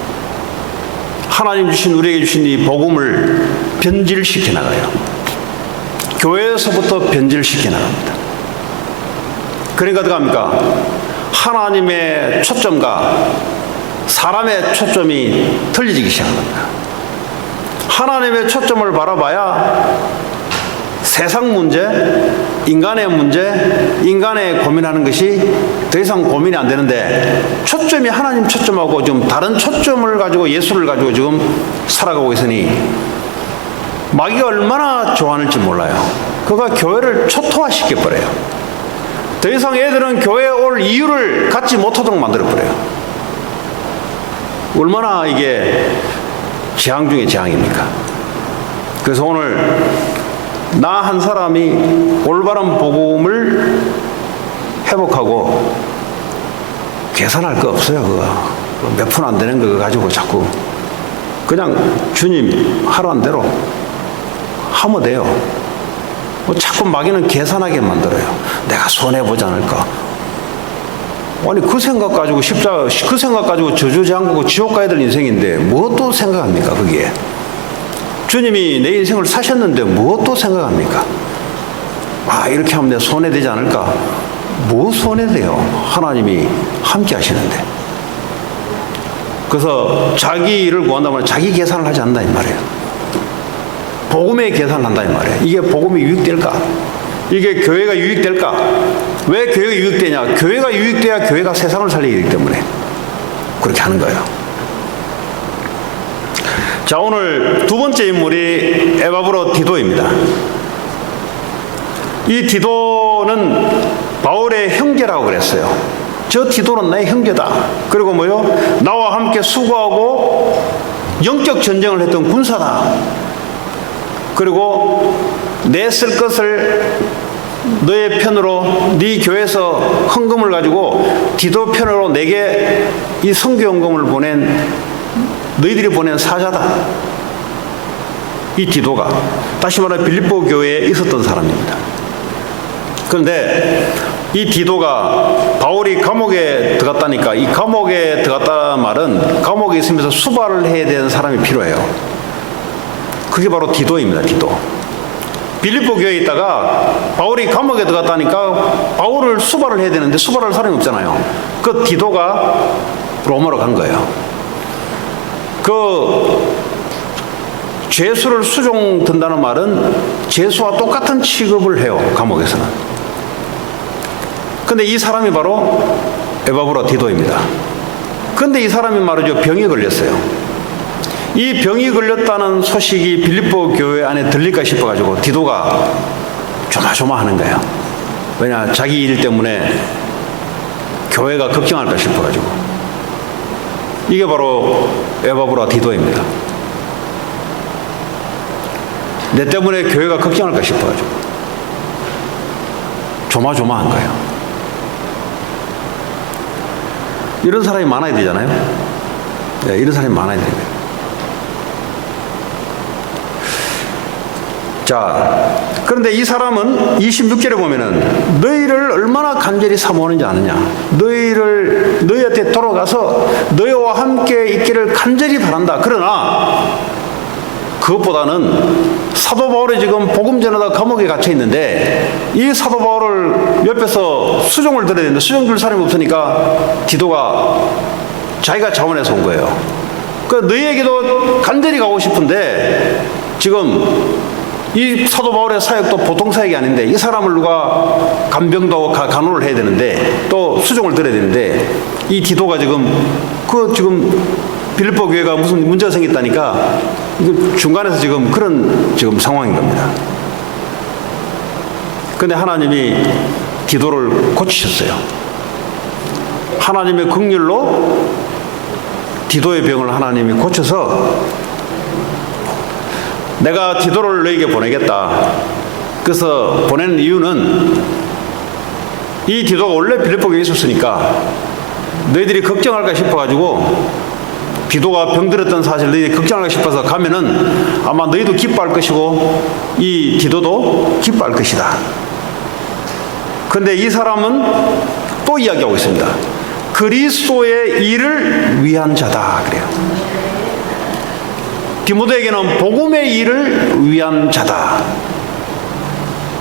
하나님 주신, 우리에게 주신 이 복음을 변질시켜 나가요. 교회에서부터 변질시켜 나갑니다. 그러니까 어떡합니까? 하나님의 초점과 사람의 초점이 틀려지기 시작합니다. 하나님의 초점을 바라봐야 세상 문제, 인간의 문제, 인간의 고민하는 것이 더 이상 고민이 안 되는데, 초점이 하나님 초점하고 좀 다른 초점을 가지고, 예수를 가지고 지금 살아가고 있으니 마귀가 얼마나 좋아하는지 몰라요. 그가 교회를 초토화시켜버려요. 더 이상 애들은 교회에 올 이유를 갖지 못하도록 만들어버려요. 얼마나 이게 재앙 중에 재앙입니까? 그래서 오늘 나 한 사람이 올바른 복음을 회복하고 계산할 거 없어요. 그거 몇 푼 안 되는 거 가지고 자꾸 그냥 주님 하라는 대로 하면 돼요. 자꾸 마귀는 계산하게 만들어요. 내가 손해보지 않을까? 아니 그 생각 가지고 십자가, 그 생각 가지고 저주지않고 지옥 가야 될 인생인데 무엇도 생각합니까? 거기에 주님이 내 인생을 사셨는데 무엇도 생각합니까? 이렇게 하면 내가 손해되지 않을까? 뭐 손해돼요? 하나님이 함께 하시는데. 그래서 자기 일을 구한다면 자기 계산을 하지 않는다 이 말이에요. 복음의 계산을 한다 이 말이에요. 이게 복음이 유익될까? 이게 교회가 유익될까? 왜 교회가 유익되냐? 교회가 유익돼야 교회가 세상을 살리기 때문에 그렇게 하는 거예요. 자, 오늘 두 번째 인물이 에바브로 디도입니다. 이 디도는 바울의 형제라고 그랬어요. 저 디도는 나의 형제다. 그리고 뭐요? 나와 함께 수고하고 영적 전쟁을 했던 군사다. 그리고 내 쓸 것을 너의 편으로, 네 교회에서 헌금을 가지고 디도 편으로 내게 이 선교 헌금을 보낸, 너희들이 보낸 사자다. 이 디도가 다시 말해 빌립보 교회에 있었던 사람입니다. 그런데 이 디도가 바울이 감옥에 들어갔다니까, 이 감옥에 들어갔다는 말은 감옥에 있으면서 수발을 해야 되는 사람이 필요해요. 그게 바로 디도입니다. 디도. 빌립보 교회에 있다가 바울이 감옥에 들어갔다니까 바울을 수발을 해야 되는데 수발할 사람이 없잖아요. 그 디도가 로마로 간 거예요. 그 죄수를 수종 든다는 말은 죄수와 똑같은 취급을 해요. 감옥에서는. 근데 이 사람이 바로 에바브라 디도입니다. 근데 이 사람이 말이죠, 병이 걸렸어요. 이 병이 걸렸다는 소식이 빌립보 교회 안에 들릴까 싶어가지고 디도가 조마조마하는 거예요. 왜냐, 자기 일 때문에 교회가 걱정할까 싶어가지고. 이게 바로 에바브라 디도입니다. 내 때문에 교회가 걱정할까 싶어가지고 조마조마한 거예요. 이런 사람이 많아야 되잖아요. 네, 이런 사람이 많아야 되는 거예요. 자, 그런데 이 사람은 26절에 보면은 너희를 얼마나 간절히 사모하는지 아느냐. 너희한테 돌아가서 너희와 함께 있기를 간절히 바란다. 그러나 그것보다는 사도 바울이 지금 복음 전하다 감옥에 갇혀 있는데 이 사도 바울을 옆에서 수종을 들어야 되는데 수종 줄 사람이 없으니까 디도가 자기가 자원해서 온 거예요. 그 너희에게도 간절히 가고 싶은데 지금 이 사도 바울의 사역도 보통 사역이 아닌데 이 사람을 누가 간병도 간호를 해야 되는데 또 수종을 들어야 되는데 이 디도가 지금 빌립보 교회가 무슨 문제가 생겼다니까 중간에서 지금 그런 상황인 겁니다. 근데 하나님이 디도를 고치셨어요. 하나님의 긍휼로 디도의 병을 하나님이 고쳐서 내가 디도를 너에게 보내겠다. 그래서 보내는 이유는 이 디도가 원래 빌립보 교회에 있었으니까 너희들이 걱정할까 싶어가지고 디도가 병들었던 사실 너희들이 걱정할까 싶어서 가면은 아마 너희도 기뻐할 것이고 이 디도도 기뻐할 것이다. 그런데 이 사람은 또 이야기하고 있습니다. 그리스도의 일을 위한 자다 그래요. 디모데에게는 복음의 일을 위한 자다.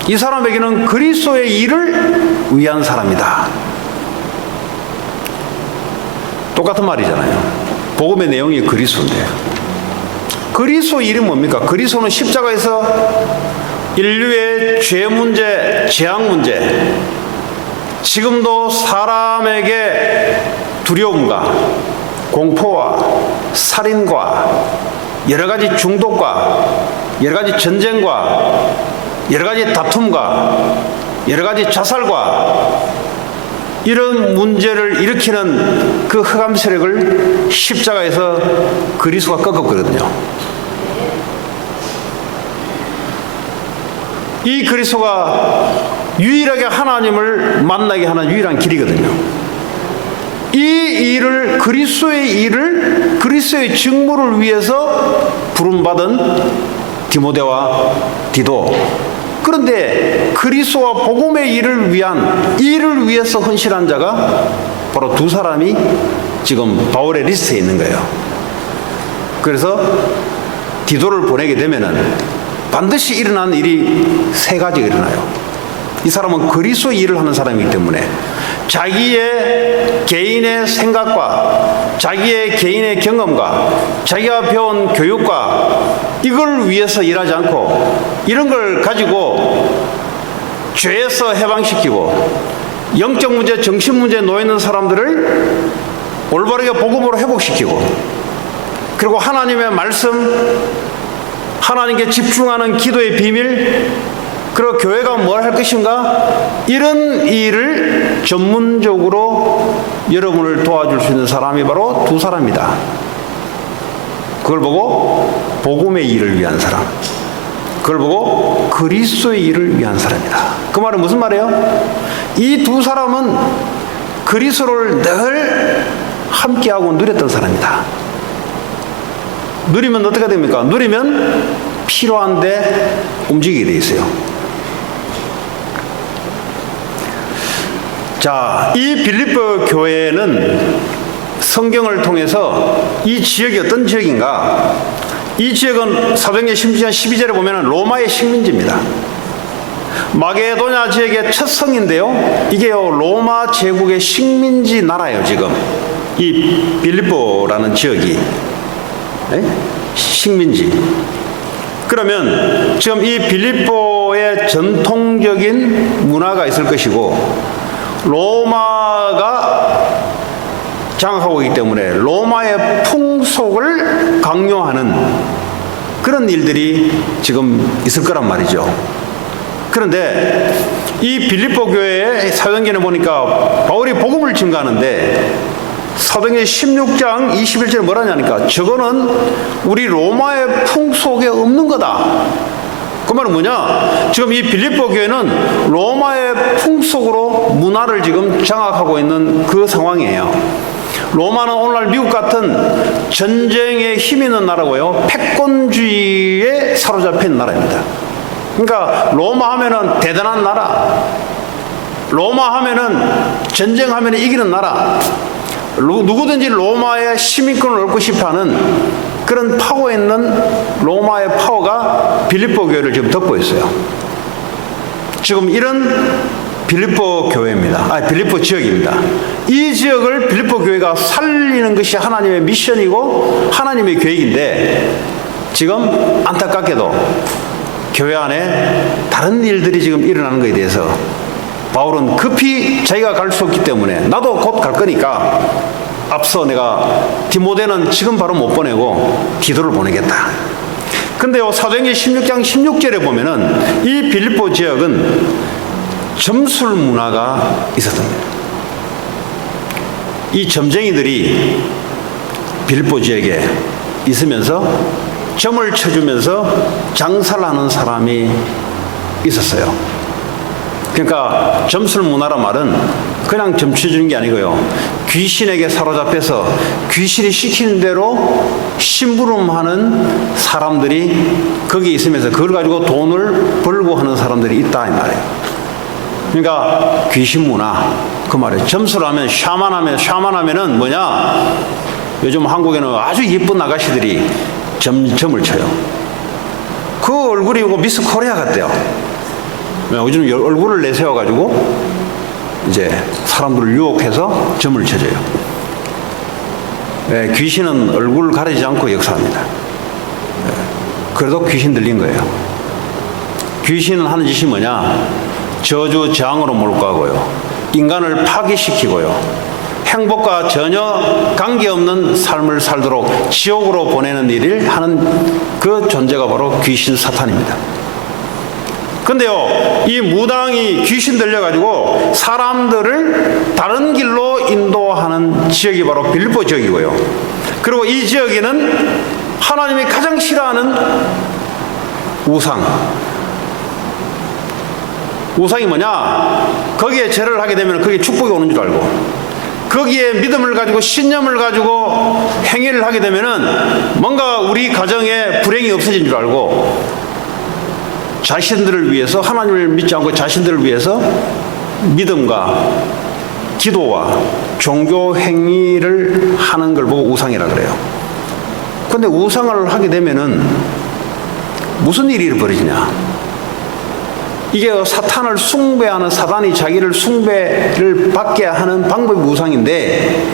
이 사람에게는 그리스도의 일을 위한 사람이다. 똑같은 말이잖아요. 복음의 내용이 그리스도인데 그리스도 일이 뭡니까? 그리스도는 십자가에서 인류의 죄 문제, 재앙 문제, 지금도 사람에게 두려움과 공포와 살인과 여러 가지 중독과 여러 가지 전쟁과 여러 가지 다툼과 여러 가지 자살과 이런 문제를 일으키는 그 흑암 세력을 십자가에서 그리스도가 꺾었거든요. 이 그리스도가 유일하게 하나님을 만나게 하는 유일한 길이거든요. 이 일을 그리스도의 직무를 위해서 부름받은 디모데와 디도. 그런데 그리스도와 복음의 일을 위해서 헌신한 자가 바로 두 사람이 지금 바울의 리스트에 있는 거예요. 그래서 디도를 보내게 되면은 반드시 일어나는 일이 세 가지가 일어나요. 이 사람은 그리스도의 일을 하는 사람이기 때문에 자기의 개인의 생각과 자기의 개인의 경험과 자기가 배운 교육과 이걸 위해서 일하지 않고 이런 걸 가지고 죄에서 해방시키고 영적 문제, 정신 문제에 놓여있는 사람들을 올바르게 복음으로 회복시키고 그리고 하나님의 말씀, 하나님께 집중하는 기도의 비밀, 그리고 교회가 뭘 할 것인가, 이런 일을 전문적으로 여러분을 도와줄 수 있는 사람이 바로 두 사람이다. 그걸 보고 복음의 일을 위한 사람, 그걸 보고 그리스도의 일을 위한 사람이다. 그 말은 무슨 말이에요? 이 두 사람은 그리스도를 늘 함께하고 누렸던 사람이다. 누리면 어떻게 됩니까? 누리면 필요한데 움직이게 돼 있어요. 자, 이 빌립보 교회는 성경을 통해서 이 지역이 어떤 지역인가? 이 지역은 사도행전 16장 12절에 보면 로마의 식민지입니다. 마게도냐 지역의 첫 성인데요, 이게요 로마 제국의 식민지 나라예요. 지금 이 빌립보라는 지역이 식민지. 그러면 지금 이 빌립보의 전통적인 문화가 있을 것이고, 로마가 장악하고 있기 때문에 로마의 풍속을 강요하는 그런 일들이 지금 있을 거란 말이죠. 그런데 이 빌립보 교회의 사도행전에 보니까 바울이 복음을 증거하는데 사도행전 16장 21절에 뭐라냐니까, 저거는 우리 로마의 풍속에 없는 거다. 그 말은 뭐냐? 지금 이 빌립보 교회는 로마의 풍속으로 문화를 지금 장악하고 있는 그 상황이에요. 로마는 오늘날 미국 같은 전쟁에 힘 있는 나라고요, 패권주의에 사로잡힌 나라입니다. 그러니까 로마 하면은 대단한 나라, 로마 하면은 전쟁하면 이기는 나라, 누구든지 로마의 시민권을 얻고 싶어하는 그런 파워 있는 로마의 파워가 빌립보 교회를 지금 덮고 있어요. 지금 이런 빌립보 교회입니다. 빌립보 지역입니다. 이 지역을 빌립보 교회가 살리는 것이 하나님의 미션이고 하나님의 계획인데, 지금 안타깝게도 교회 안에 다른 일들이 지금 일어나는 것에 대해서 바울은 급히 자기가 갈 수 없기 때문에, 나도 곧 갈 거니까 앞서 내가 디모데는 지금 바로 못 보내고 디도를 보내겠다. 근데요, 사도행전 16장 16절에 보면은 이 빌립보 지역은 점술 문화가 있었습니다. 이 점쟁이들이 빌립보 지역에 있으면서 점을 쳐주면서 장사를 하는 사람이 있었어요. 그러니까 점술 문화란 말은 그냥 점 쳐주는 게 아니고요, 귀신에게 사로잡혀서 귀신이 시키는 대로 심부름하는 사람들이 거기 있으면서 그걸 가지고 돈을 벌고 하는 사람들이 있다 이 말이에요. 그러니까 귀신 문화, 그 말이에요. 점술하면 샤만하면은 뭐냐, 요즘 한국에는 아주 예쁜 아가씨들이 점을 쳐요. 그 얼굴이 미스 코리아 같대요. 요즘 얼굴을 내세워가지고 이제 사람들을 유혹해서 점을 쳐줘요. 귀신은 얼굴을 가리지 않고 역사합니다. 그래도 귀신 들린 거예요. 귀신은 하는 짓이 뭐냐, 저주 저항으로 몰고 가고요, 인간을 파괴시키고요, 행복과 전혀 관계없는 삶을 살도록 지옥으로 보내는 일을 하는 그 존재가 바로 귀신 사탄입니다. 근데요, 이 무당이 귀신 들려가지고 사람들을 다른 길로 인도하는 지역이 바로 빌립보 지역이고요. 그리고 이 지역에는 하나님이 가장 싫어하는 우상이 뭐냐, 거기에 절을 하게 되면 그게 축복이 오는 줄 알고, 거기에 믿음을 가지고 신념을 가지고 행위를 하게 되면은 뭔가 우리 가정에 불행이 없어진 줄 알고, 자신들을 위해서, 하나님을 믿지 않고 자신들을 위해서 믿음과 기도와 종교 행위를 하는 걸 보고 우상이라 그래요. 그런데 우상을 하게 되면은 무슨 일이 벌어지냐, 이게 사탄을 숭배하는, 사탄이 자기를 숭배를 받게 하는 방법이 우상인데,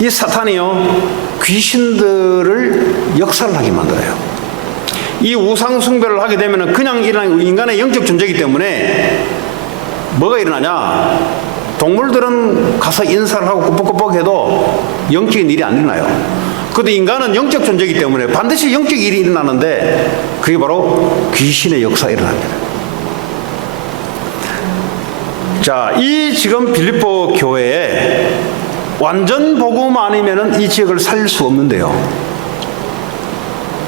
이 사탄이요 귀신들을 역사를 하게 만들어요. 이 우상 숭배를 하게 되면 그냥 일어나는 인간의 영적 존재이기 때문에 뭐가 일어나냐, 동물들은 가서 인사를 하고 꾸벅꾸벅 해도 영적인 일이 안 일어나요. 그런데 인간은 영적 존재이기 때문에 반드시 영적 일이 일어나는데, 그게 바로 귀신의 역사가 일어납니다. 자, 이 지금 빌립보 교회에 완전 복음 아니면은 이 지역을 살릴 수 없는데요.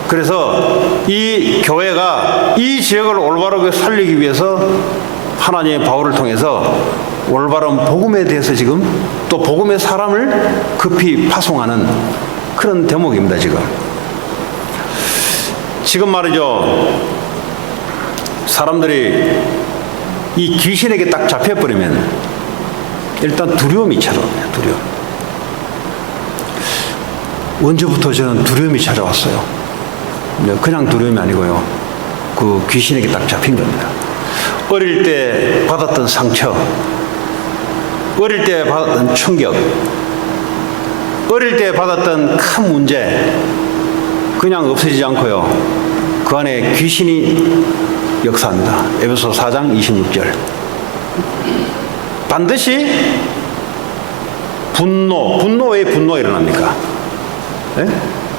그래서 이 교회가 이 지역을 올바르게 살리기 위해서 하나님의 바울을 통해서 올바른 복음에 대해서 지금 또 복음의 사람을 급히 파송하는 그런 대목입니다. 지금 말이죠, 사람들이 이 귀신에게 딱 잡혀버리면 일단 두려움이 찾아옵니다. 두려움. 언제부터 저는 두려움이 찾아왔어요. 그냥 두려움이 아니고요. 그 귀신에게 딱 잡힌 겁니다. 어릴 때 받았던 상처, 어릴 때 받았던 충격, 어릴 때 받았던 큰 문제 그냥 없어지지 않고요. 그 안에 귀신이 역사합니다. 에베소 4장 26절. 반드시 분노 왜 분노가 일어납니까? 네?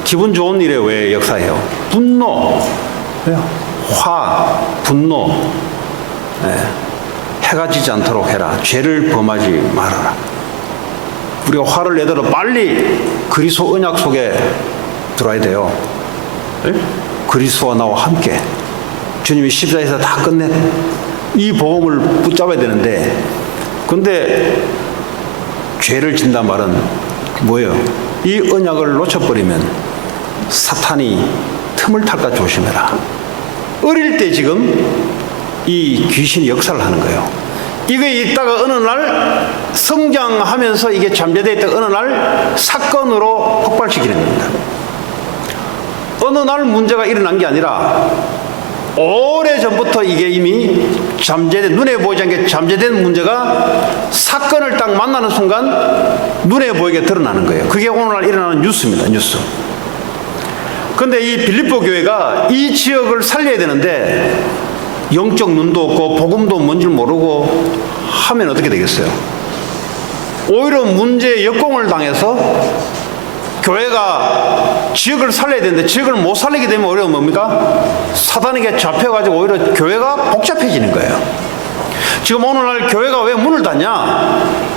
기분 좋은 일에 왜 역사해요? 분노, 화, 분노. 네. 해가 지지 않도록 해라. 죄를 범하지 말아라. 우리가 화를 내더라도 빨리 그리스도 언약 속에 들어와야 돼요. 네? 그리스도와 나와 함께 주님이 십자가에서 다 끝낸 이 복음을 붙잡아야 되는데, 근데 죄를 진단 말은 뭐예요? 이 언약을 놓쳐버리면 사탄이 틈을 탈까 조심해라. 어릴 때 지금 이 귀신이 역사를 하는 거예요. 이게 있다가 어느 날 성장하면서 이게 잠재되어 있다가 어느 날 사건으로 폭발시키는 겁니다. 어느 날 문제가 일어난 게 아니라 오래전부터 이게 이미 잠재된, 눈에 보이지 않게 잠재된 문제가 사건을 딱 만나는 순간 눈에 보이게 드러나는 거예요. 그게 오늘날 일어나는 뉴스입니다. 뉴스. 근데 이 빌립보 교회가 이 지역을 살려야 되는데 영적 눈도 없고 복음도 뭔지 모르고 하면 어떻게 되겠어요? 오히려 문제의 역공을 당해서 교회가 지역을 살려야 되는데 지역을 못 살리게 되면 오히려 뭡니까? 사단에게 잡혀가지고 오히려 교회가 복잡해지는 거예요. 지금 오늘날 교회가 왜 문을 닫냐?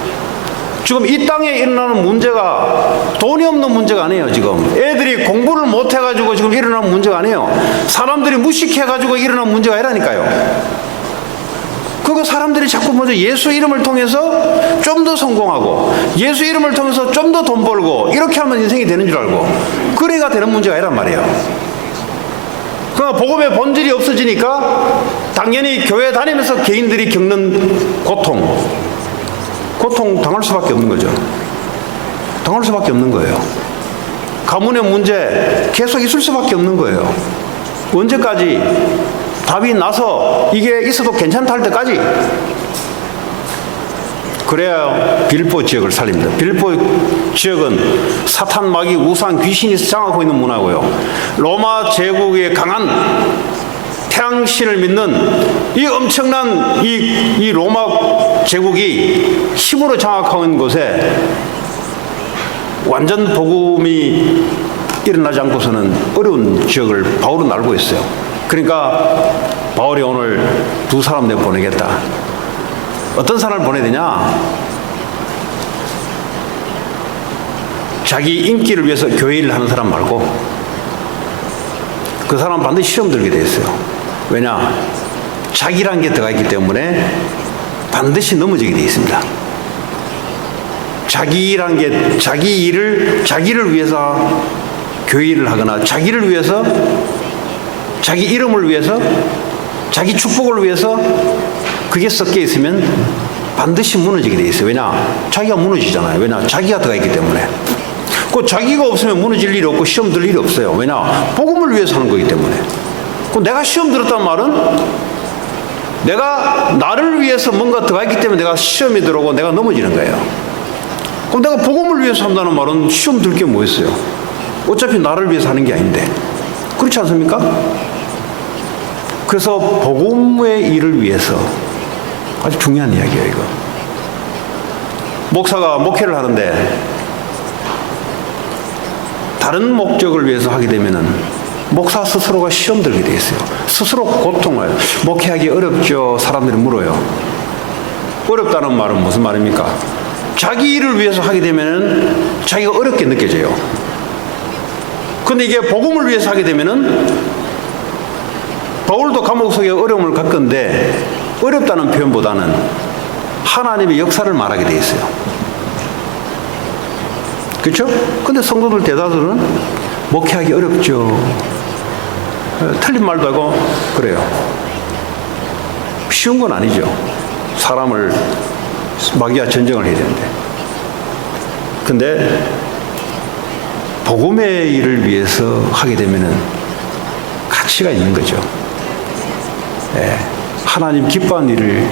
지금 이 땅에 일어나는 문제가 돈이 없는 문제가 아니에요. 지금 애들이 공부를 못 해가지고 지금 일어나는 문제가 아니에요. 사람들이 무식해가지고 일어나는 문제가 아니라니까요. 그거 사람들이 자꾸 먼저 예수 이름을 통해서 좀 더 성공하고 예수 이름을 통해서 좀 더 돈 벌고 이렇게 하면 인생이 되는 줄 알고 그래가 되는 문제가 아니란 말이에요. 그러니까 복음의 본질이 없어지니까 당연히 교회 다니면서 개인들이 겪는 고통 당할 수밖에 없는 거죠. 당할 수밖에 없는 거예요. 가문의 문제 계속 있을 수밖에 없는 거예요. 언제까지? 답이 나서 이게 있어도 괜찮다 할 때까지. 그래야 빌립보 지역을 살립니다. 빌립보 지역은 사탄, 마귀, 우상, 귀신이 장악하고 있는 문화고요. 로마 제국의 강한 태양신을 믿는 이 엄청난 이 로마 제국이 힘으로 장악하고 있는 곳에 완전 복음이 일어나지 않고서는 어려운 지역을 바울은 알고 있어요. 그러니까 바울이 오늘 두 사람 내가 보내겠다. 어떤 사람을 보내야 되냐? 자기 인기를 위해서 교회 일을 하는 사람 말고 그 사람은 반드시 시험 들게 돼 있어요. 왜냐? 자기란 게 들어가 있기 때문에 반드시 넘어지게 돼 있습니다. 자기란 게 자기를 위해서 교회 일을 하거나 자기를 위해서 자기 이름을 위해서 자기 축복을 위해서 그게 섞여 있으면 반드시 무너지게 돼 있어요. 왜냐? 자기가 무너지잖아요. 왜냐? 자기가 들어가 있기 때문에. 그 자기가 없으면 무너질 일이 없고 시험 들 일이 없어요. 왜냐? 복음을 위해서 하는 거기 때문에. 그 내가 시험 들었단 말은 내가 나를 위해서 뭔가 들어가 있기 때문에 내가 시험이 들어오고 내가 넘어지는 거예요. 그럼 내가 복음을 위해서 한다는 말은 시험 들 게 뭐 있어요? 어차피 나를 위해서 하는 게 아닌데. 그렇지 않습니까? 그래서 복음의 일을 위해서 아주 중요한 이야기예요, 이거. 목사가 목회를 하는데 다른 목적을 위해서 하게 되면은 목사 스스로가 시험 들게 돼 있어요. 스스로 고통을. 목회하기 어렵죠. 사람들이 물어요. 어렵다는 말은 무슨 말입니까? 자기 일을 위해서 하게 되면은 자기가 어렵게 느껴져요. 근데 이게 복음을 위해서 하게 되면은 바울도 감옥 속에 어려움을 겪었는데 어렵다는 표현보다는 하나님의 역사를 말하게 돼 있어요. 그렇죠? 근데 성도들 대다수는 목회하기 어렵죠. 틀린 말도 하고 그래요. 쉬운 건 아니죠. 사람을 마귀와 전쟁을 해야 되는데. 근데 복음의 일을 위해서 하게 되면은 가치가 있는 거죠. 예, 하나님 기뻐하는 일을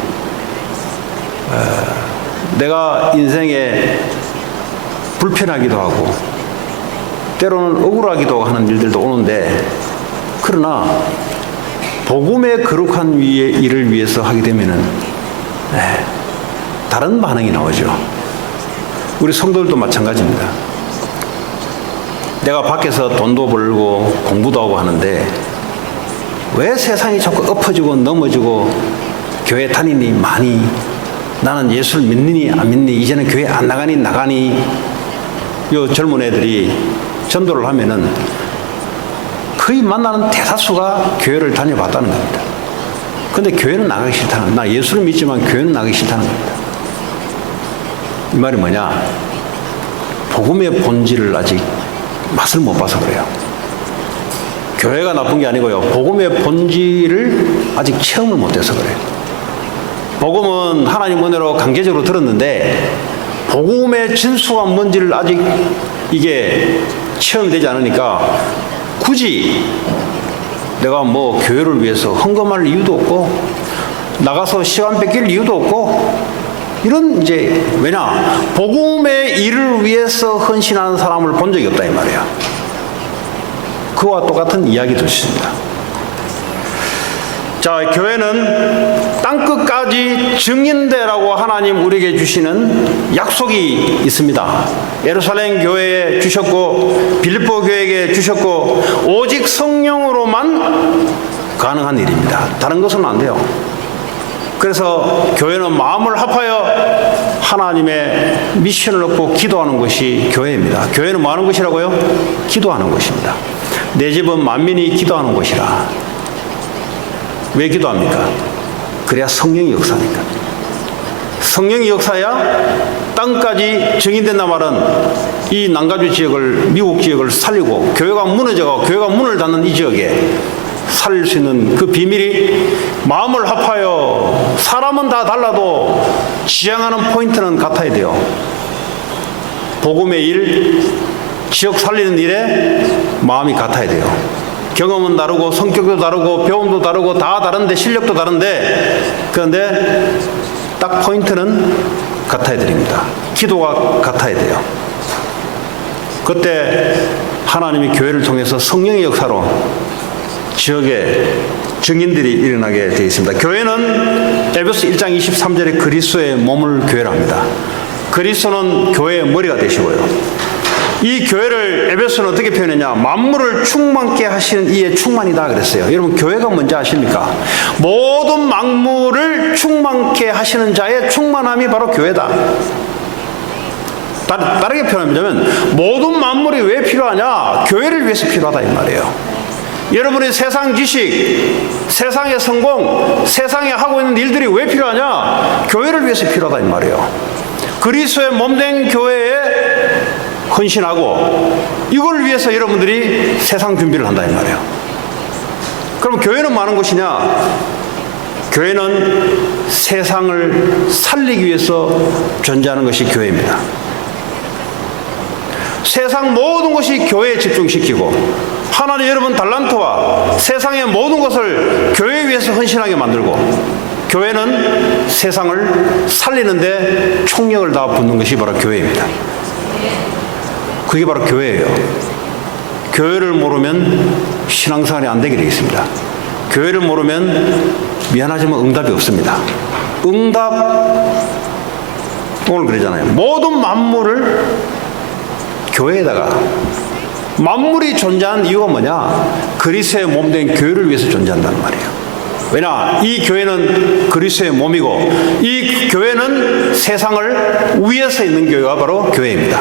내가 인생에 불편하기도 하고 때로는 억울하기도 하는 일들도 오는데, 그러나 복음의 거룩한 일을 위해서 하게 되면은 다른 반응이 나오죠. 우리 성도들도 마찬가지입니다. 내가 밖에서 돈도 벌고 공부도 하고 하는데 왜 세상이 자꾸 엎어지고 넘어지고 교회 다니니 많이, 나는 예수를 믿느니 안 믿니, 이제는 교회 안 나가니 나가니. 요 젊은 애들이 전도를 하면은 거의 만나는 대다수가 교회를 다녀봤다는 겁니다. 근데 교회는 나가기 싫다는, 나 예수를 믿지만 교회는 나가기 싫다는 겁니다. 이 말이 뭐냐? 복음의 본질을 아직 맛을 못 봐서 그래요. 교회가 나쁜 게 아니고요, 복음의 본질을 아직 체험을 못해서 그래요. 복음은 하나님 은혜로 강제적으로 들었는데 복음의 진수가 뭔지를 아직 이게 체험되지 않으니까 굳이 내가 뭐 교회를 위해서 헌금할 이유도 없고 나가서 시간 뺏길 이유도 없고, 이런 이제, 왜냐, 복음의 일을 위해서 헌신하는 사람을 본 적이 없다 이 말이야. 그와 똑같은 이야기도 있습니다. 자, 교회는 땅끝까지 증인되라고 하나님 우리에게 주시는 약속이 있습니다. 예루살렘 교회에 주셨고 빌립보 교회에게 주셨고, 오직 성령으로만 가능한 일입니다. 다른 것은 안 돼요. 그래서 교회는 마음을 합하여 하나님의 미션을 얻고 기도하는 것이 교회입니다. 교회는 뭐 하는 것이라고요? 기도하는 것입니다. 내 집은 만민이 기도하는 곳이라. 왜 기도합니까? 그래야 성령이 역사니까. 성령이 역사야 땅까지 증인된단 말은 이 남가주 지역을, 미국 지역을 살리고 교회가 무너져가고 교회가 문을 닫는 이 지역에 살릴 수 있는 그 비밀이, 마음을 합하여, 사람은 다 달라도 지향하는 포인트는 같아야 돼요. 복음의 일, 지역 살리는 일에 마음이 같아야 돼요. 경험은 다르고 성격도 다르고 배움도 다르고 다 다른데, 실력도 다른데, 그런데 딱 포인트는 같아야 됩니다. 기도가 같아야 돼요. 그때 하나님이 교회를 통해서 성령의 역사로 지역에 증인들이 일어나게 되어 있습니다. 교회는 에베소 1장 23절에 그리스도의 몸을 교회라 합니다. 그리스도는 교회의 머리가 되시고요, 이 교회를 에베소는 어떻게 표현했냐? 만물을 충만케 하시는 이의 충만이다 그랬어요. 여러분, 교회가 뭔지 아십니까? 모든 만물을 충만케 하시는 자의 충만함이 바로 교회다. 다르게 표현하면 모든 만물이 왜 필요하냐? 교회를 위해서 필요하다 이 말이에요. 여러분의 세상 지식, 세상의 성공, 세상에 하고 있는 일들이 왜 필요하냐? 교회를 위해서 필요하다 이 말이에요. 그리스도의 몸된 교회에 헌신하고 이걸 위해서 여러분들이 세상 준비를 한다 이 말이에요. 그럼 교회는 뭐 하는 것이냐? 교회는 세상을 살리기 위해서 존재하는 것이 교회입니다. 세상 모든 것이 교회에 집중시키고, 하나님 여러분 달란트와 세상의 모든 것을 교회에 위해서 헌신하게 만들고, 교회는 세상을 살리는데 총력을 다 붓는 것이 바로 교회입니다. 그게 바로 교회예요. 교회를 모르면 신앙생활이 안 되게 되어 있습니다. 교회를 모르면 미안하지만 응답이 없습니다. 응답, 오늘 그러잖아요. 모든 만물을 교회에다가, 만물이 존재하는 이유가 뭐냐? 그리스도의 몸된 교회를 위해서 존재한다는 말이에요. 왜냐? 이 교회는 그리스도의 몸이고 이 교회는 세상을 위에서 있는 교회가 바로 교회입니다.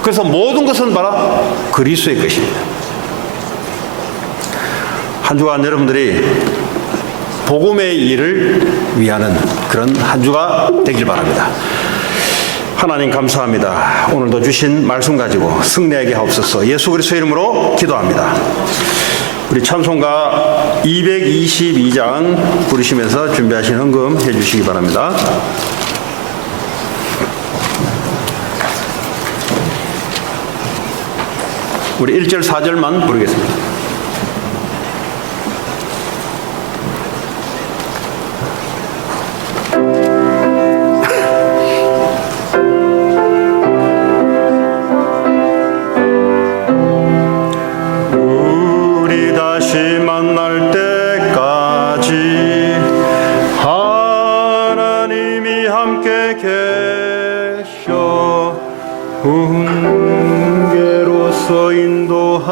그래서 모든 것은 바로 그리스도의 것입니다. 한 주간 여러분들이 복음의 일을 위하는 그런 한 주가 되길 바랍니다. 하나님 감사합니다. 오늘도 주신 말씀 가지고 승리하게 하옵소서. 예수 그리스도 이름으로 기도합니다. 우리 찬송가 222장 부르시면서 준비하신 헌금 해주시기 바랍니다. 우리 1절 4절만 부르겠습니다. 우리 다시 만날 때까지 하나님이 함께 계셔 훈계로서 인도하며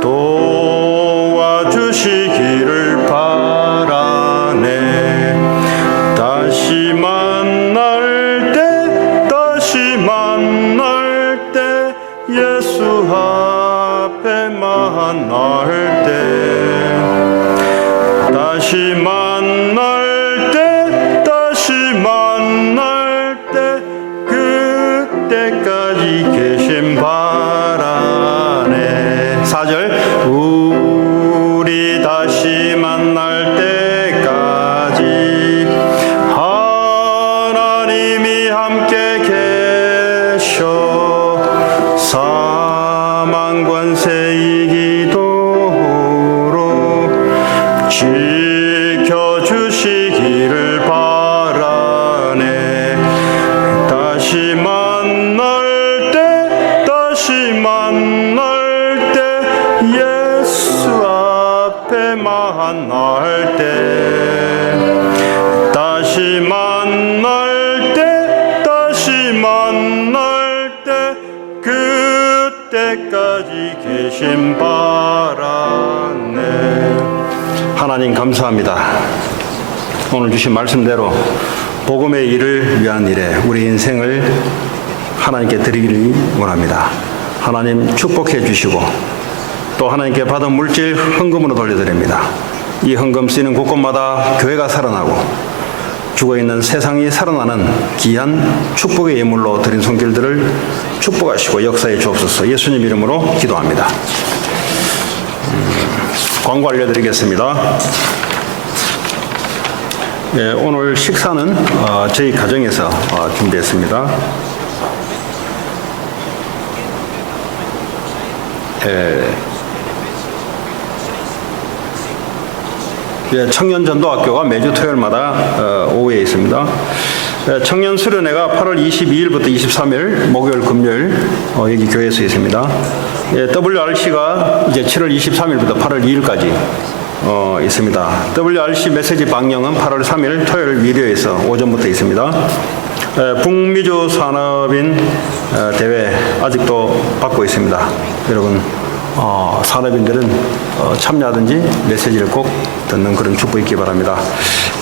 도와주시기를 바라네. 다시 만날 때 예수 앞에 만날 때 다시 만날 때 그때까지 계심 바라네. 4절 우리 다시 만날 때까지 하나님이 함께 계셔 사망 권세 이기도록 지켜주시기를 바라네. 다시 만날 때 예수 앞에 만날 때 다시 만날 때 그때까지 계신 바라네. 하나님 감사합니다. 오늘 주신 말씀대로 복음의 일을 위한 일에 우리 인생을 하나님께 드리기를 원합니다. 하나님 축복해 주시고 또 하나님께 받은 물질 헌금으로 돌려드립니다. 이 헌금 쓰이는 곳곳마다 교회가 살아나고 죽어있는 세상이 살아나는 귀한 축복의 예물로 드린 손길들을 축복하시고 역사해 주옵소서. 예수님 이름으로 기도합니다. 광고 알려드리겠습니다. 예, 오늘 식사는 저희 가정에서 준비했습니다. 청년전도학교가 매주 토요일마다 오후에 있습니다. 청년 수련회가 8월 22일부터 23일 목요일 금요일 여기 교회에서 있습니다. WRC가 이제 7월 23일부터 8월 2일까지 있습니다. WRC 메시지 방영은 8월 3일 토요일 미디어에서 오전부터 있습니다. 북미주 산업인 대회 아직도 받고 있습니다. 여러분 산업인들은 참여하든지 메시지를 꼭 듣는 그런 축복 있기 바랍니다.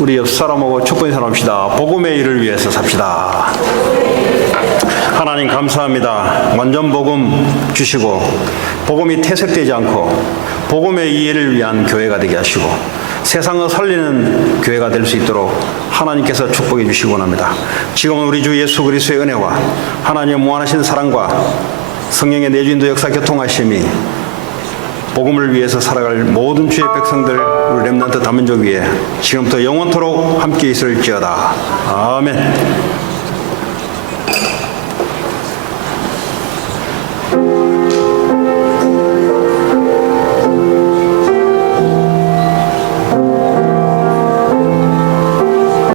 우리 옆 사람하고 축복 인사합시다. 복음의 일을 위해서 삽시다. 하나님 감사합니다. 완전 복음 주시고 복음이 퇴색되지 않고 복음의 일을 위한 교회가 되게 하시고 세상을 살리는 교회가 될 수 있도록 하나님께서 축복해 주시기 원합니다. 지금은 우리 주 예수 그리스도의 은혜와 하나님의 무한하신 사랑과 성령의 내주인도 역사 교통하심이 복음을 위해서 살아갈 모든 주의 백성들 우리 렘넌트 다민족 위에 지금부터 영원토록 함께 있을지어다. 아멘.